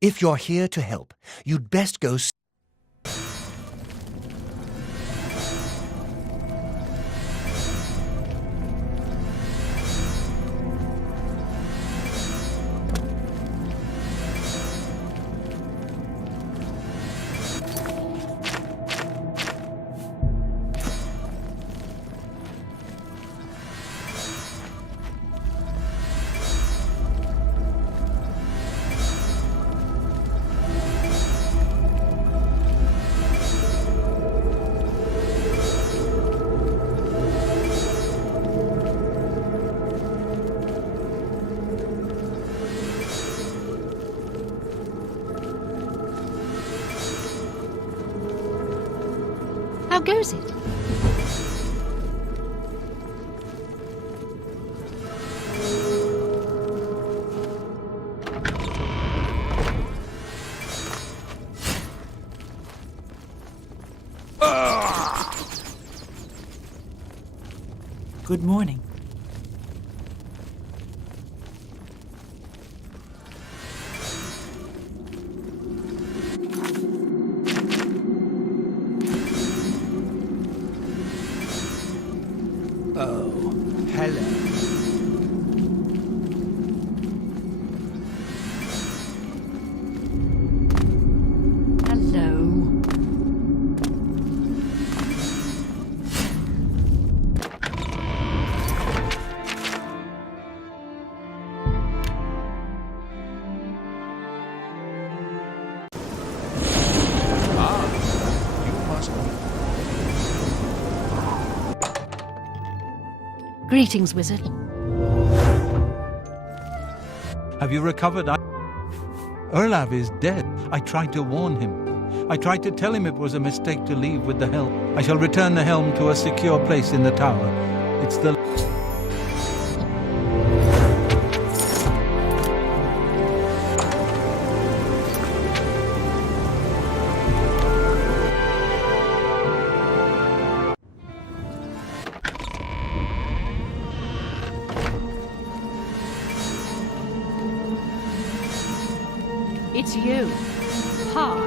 If you're here to help, you'd best go How goes it? Good morning. Oh, hello. Hello. You must be. Greetings, wizard. Have you recovered? Erlav is dead. I tried to warn him. I tried to tell him it was a mistake to leave with the helm. I shall return the helm to a secure place in the tower. It's the... It's you. Hi.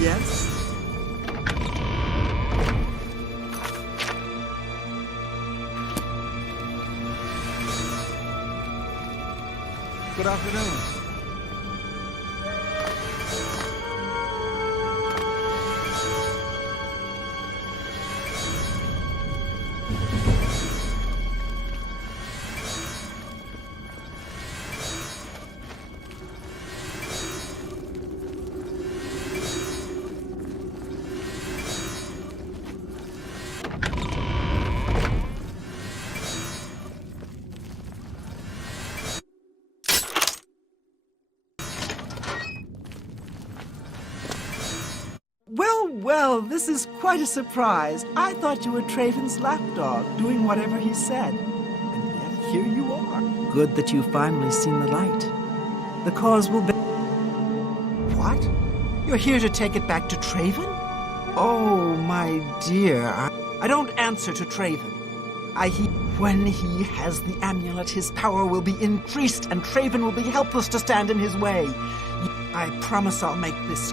Yes? Good afternoon. Well, this is quite a surprise. I thought you were Traven's lapdog, doing whatever he said. And yet here you are. Good that you've finally seen the light. The cause will be... What? You're here to take it back to Traven? Oh, my dear, I don't answer to Traven. When he has the amulet, his power will be increased, and Traven will be helpless to stand in his way. I promise I'll make this...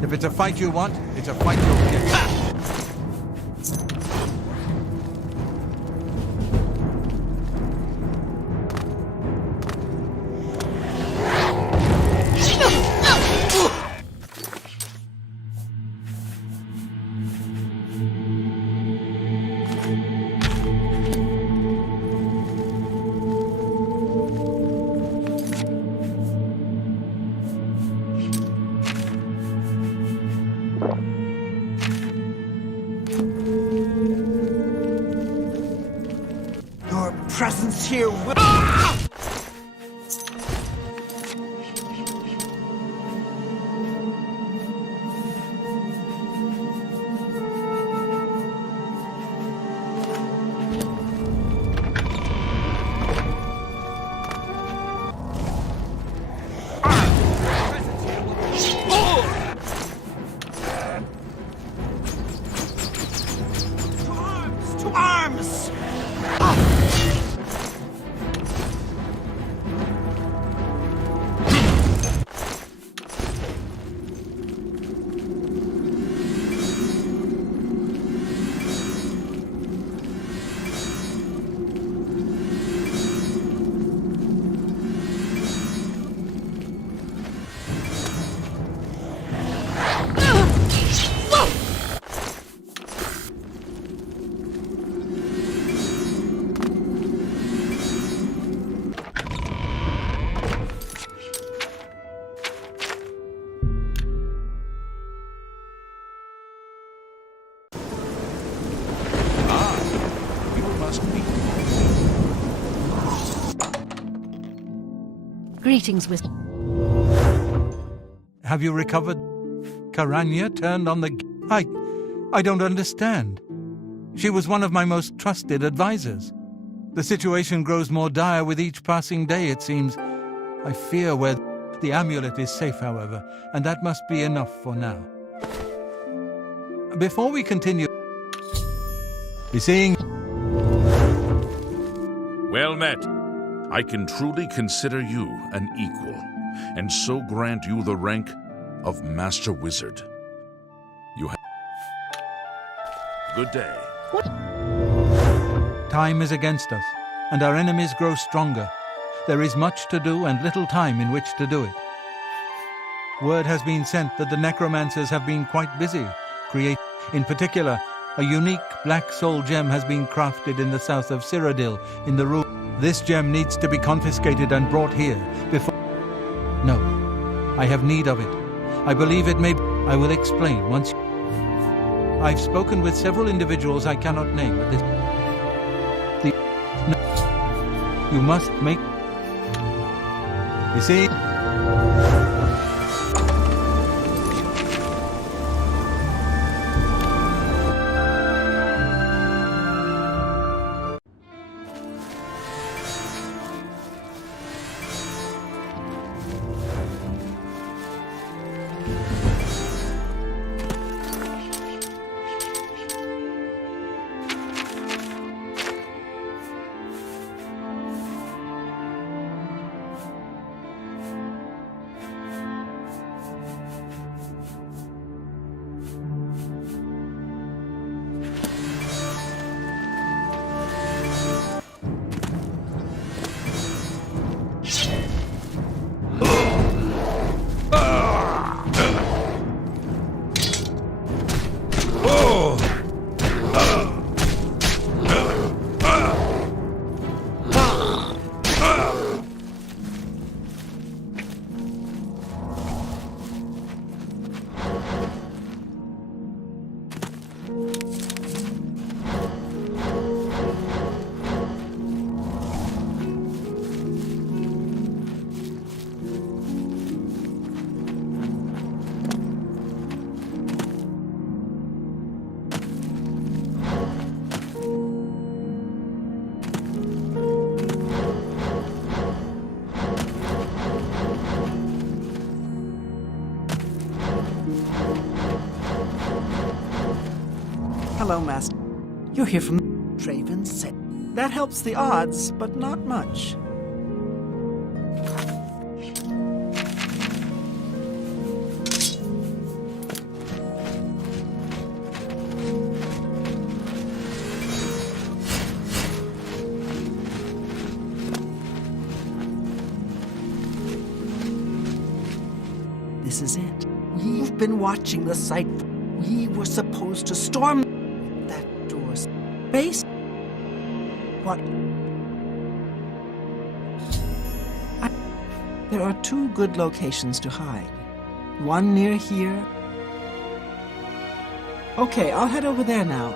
If it's a fight you want, it's a fight you'll get. Your presence here will... Greetings, Wizard. Have you recovered? Karanya turned on the... I don't understand. She was one of my most trusted advisors. The situation grows more dire with each passing day, it seems. I fear where... The amulet is safe, however, and that must be enough for now. Before we continue... Be seeing... Well met. I can truly consider you an equal, and so grant you the rank of Master Wizard. You have... Good day. Time is against us, and our enemies grow stronger. There is much to do and little time in which to do it. Word has been sent that the necromancers have been quite busy. In particular, a unique black soul gem has been crafted in the south of Cyrodiil in the room. This gem needs to be confiscated and brought here before... No, I have need of it. I believe it may... I will explain once... I've spoken with several individuals I cannot name, but this... No. You must make... You see... Hello, Master. You're here from Draven said. That helps the odds, but not much. This is it. We've been watching the site. We were supposed to storm that door's base. What? There are two good locations to hide. One near here. Okay, I'll head over there now.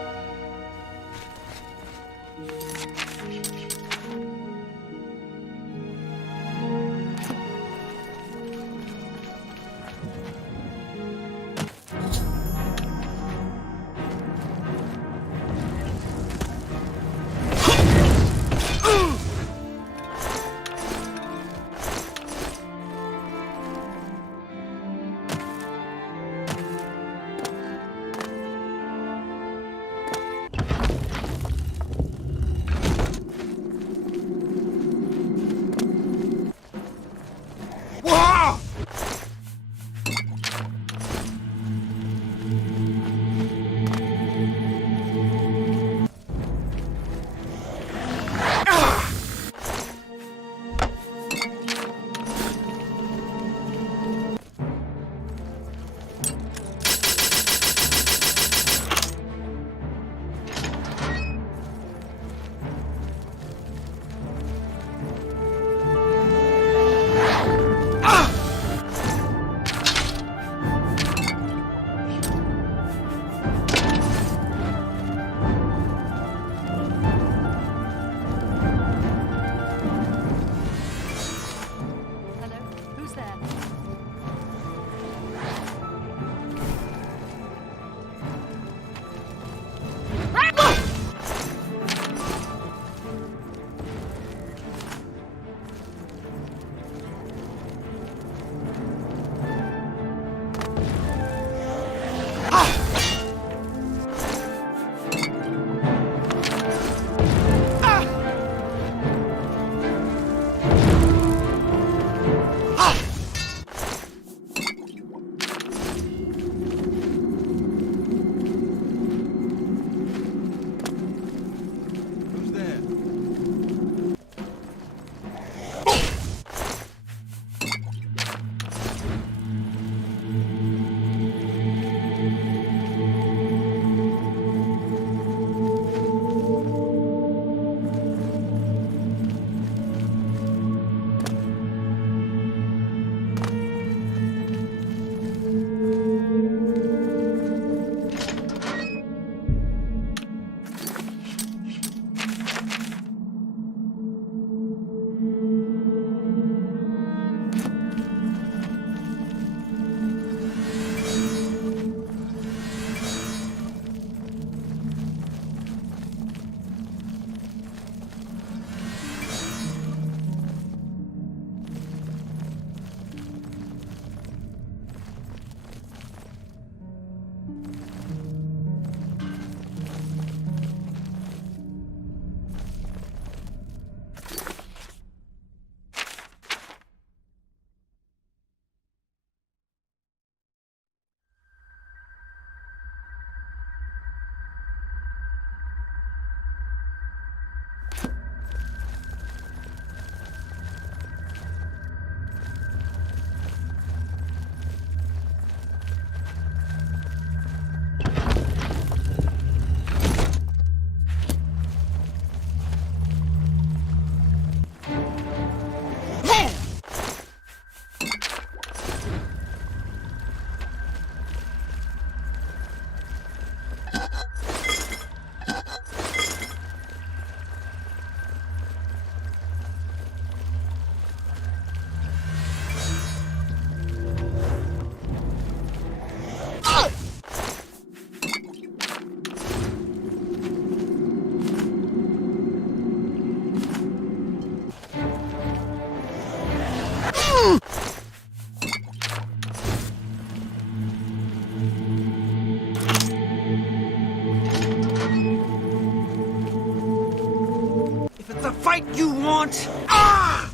fight you want? Ah!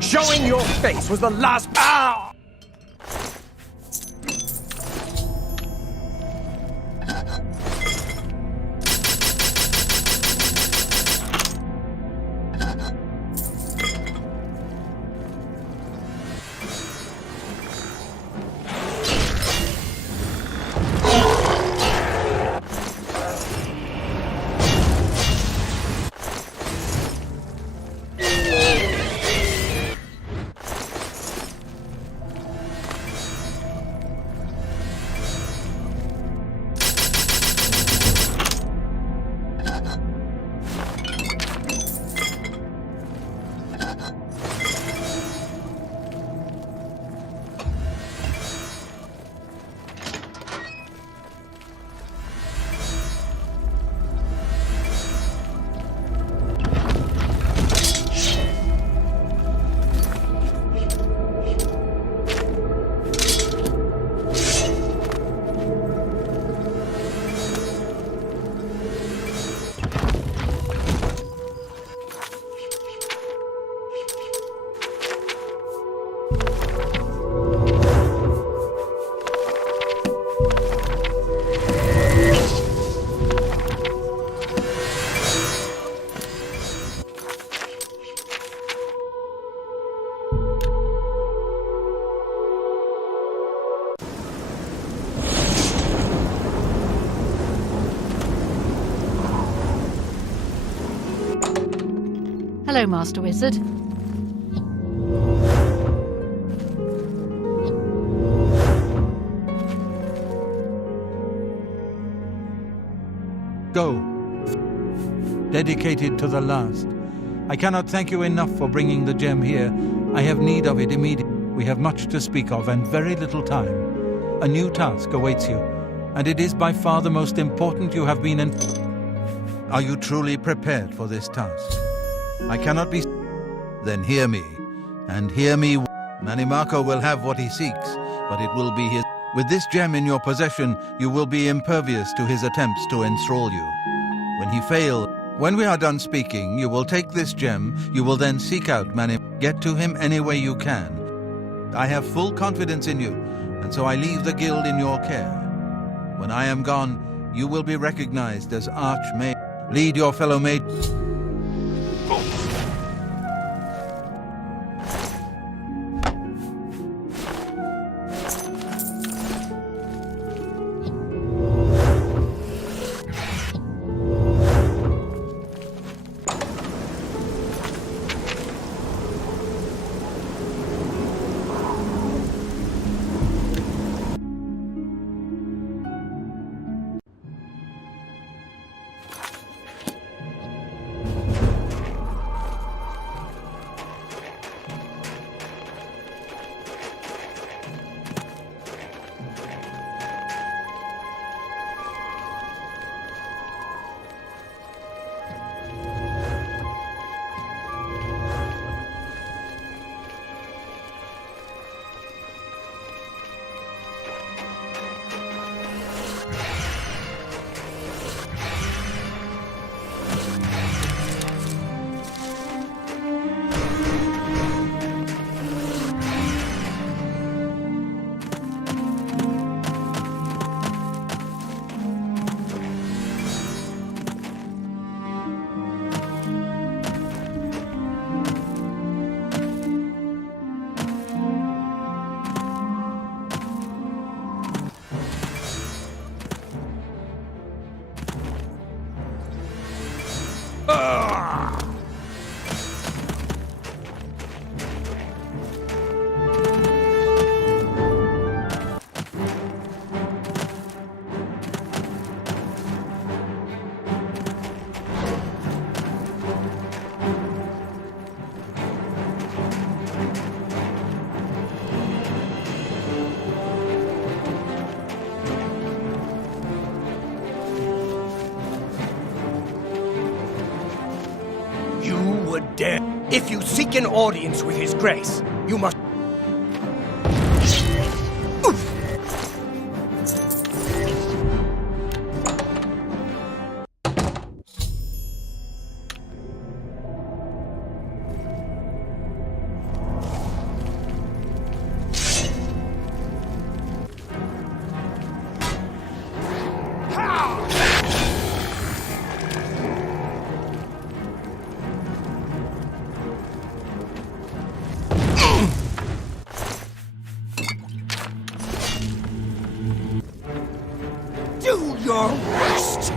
Showing your face was the last... Ah! Hello, Master Wizard. Go. Dedicated to the last. I cannot thank you enough for bringing the gem here. I have need of it immediately. We have much to speak of and very little time. A new task awaits you, and it is by far the most important you have been in. Are you truly prepared for this task? I cannot be... Then hear me, and hear me. Manimako will have what he seeks, but it will be his... With this gem in your possession, you will be impervious to his attempts to enthrall you. When he fails, when we are done speaking, you will take this gem, you will then seek out Manim. Get to him any way you can. I have full confidence in you, and so I leave the guild in your care. When I am gone, you will be recognized as Archmage. Lead your fellow mage. dare. If you seek an audience with His Grace, you must... Do your worst!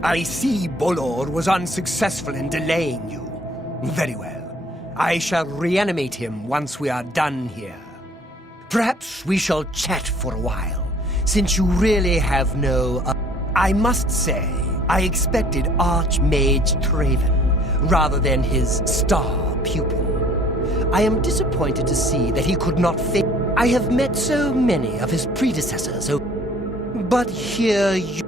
I see Bolor was unsuccessful in delaying you. Very well. I shall reanimate him once we are done here. Perhaps we shall chat for a while, since you really have no... I must say, I expected Archmage Traven, rather than his star pupil. I am disappointed to see that he could not fit. I have met so many of his predecessors, but here you...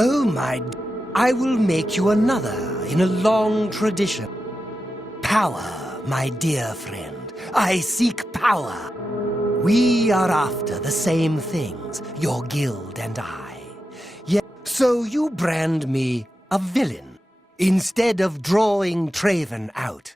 Oh my... I will make you another in a long tradition. Power, my dear friend. I seek power. We are after the same things, your guild and I. Yet, so you brand me a villain, instead of drawing Traven out.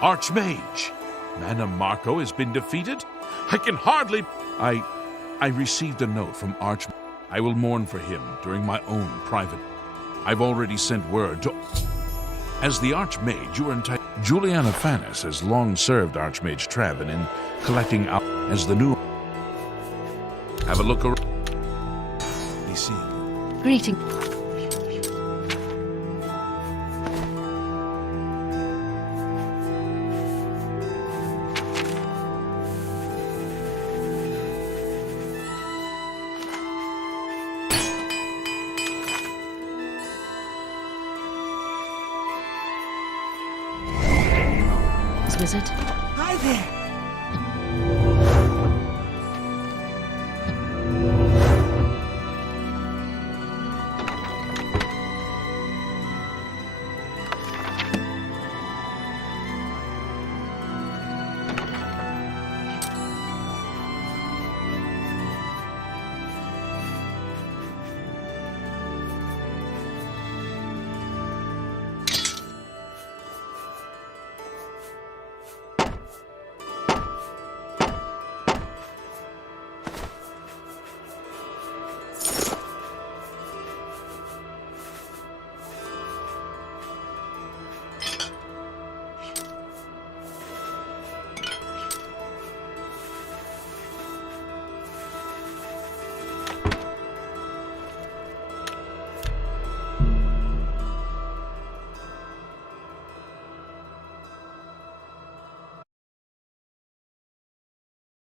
Archmage! Mana Marco has been defeated? I can hardly... I received a note from Archmage. I will mourn for him during my own private... I've already sent word to... As the Archmage, you are entitled... Juliana Fanis has long served Archmage Traven in collecting out as the new... Have a look around. Be seeing. Greeting. Wizard. Hi there.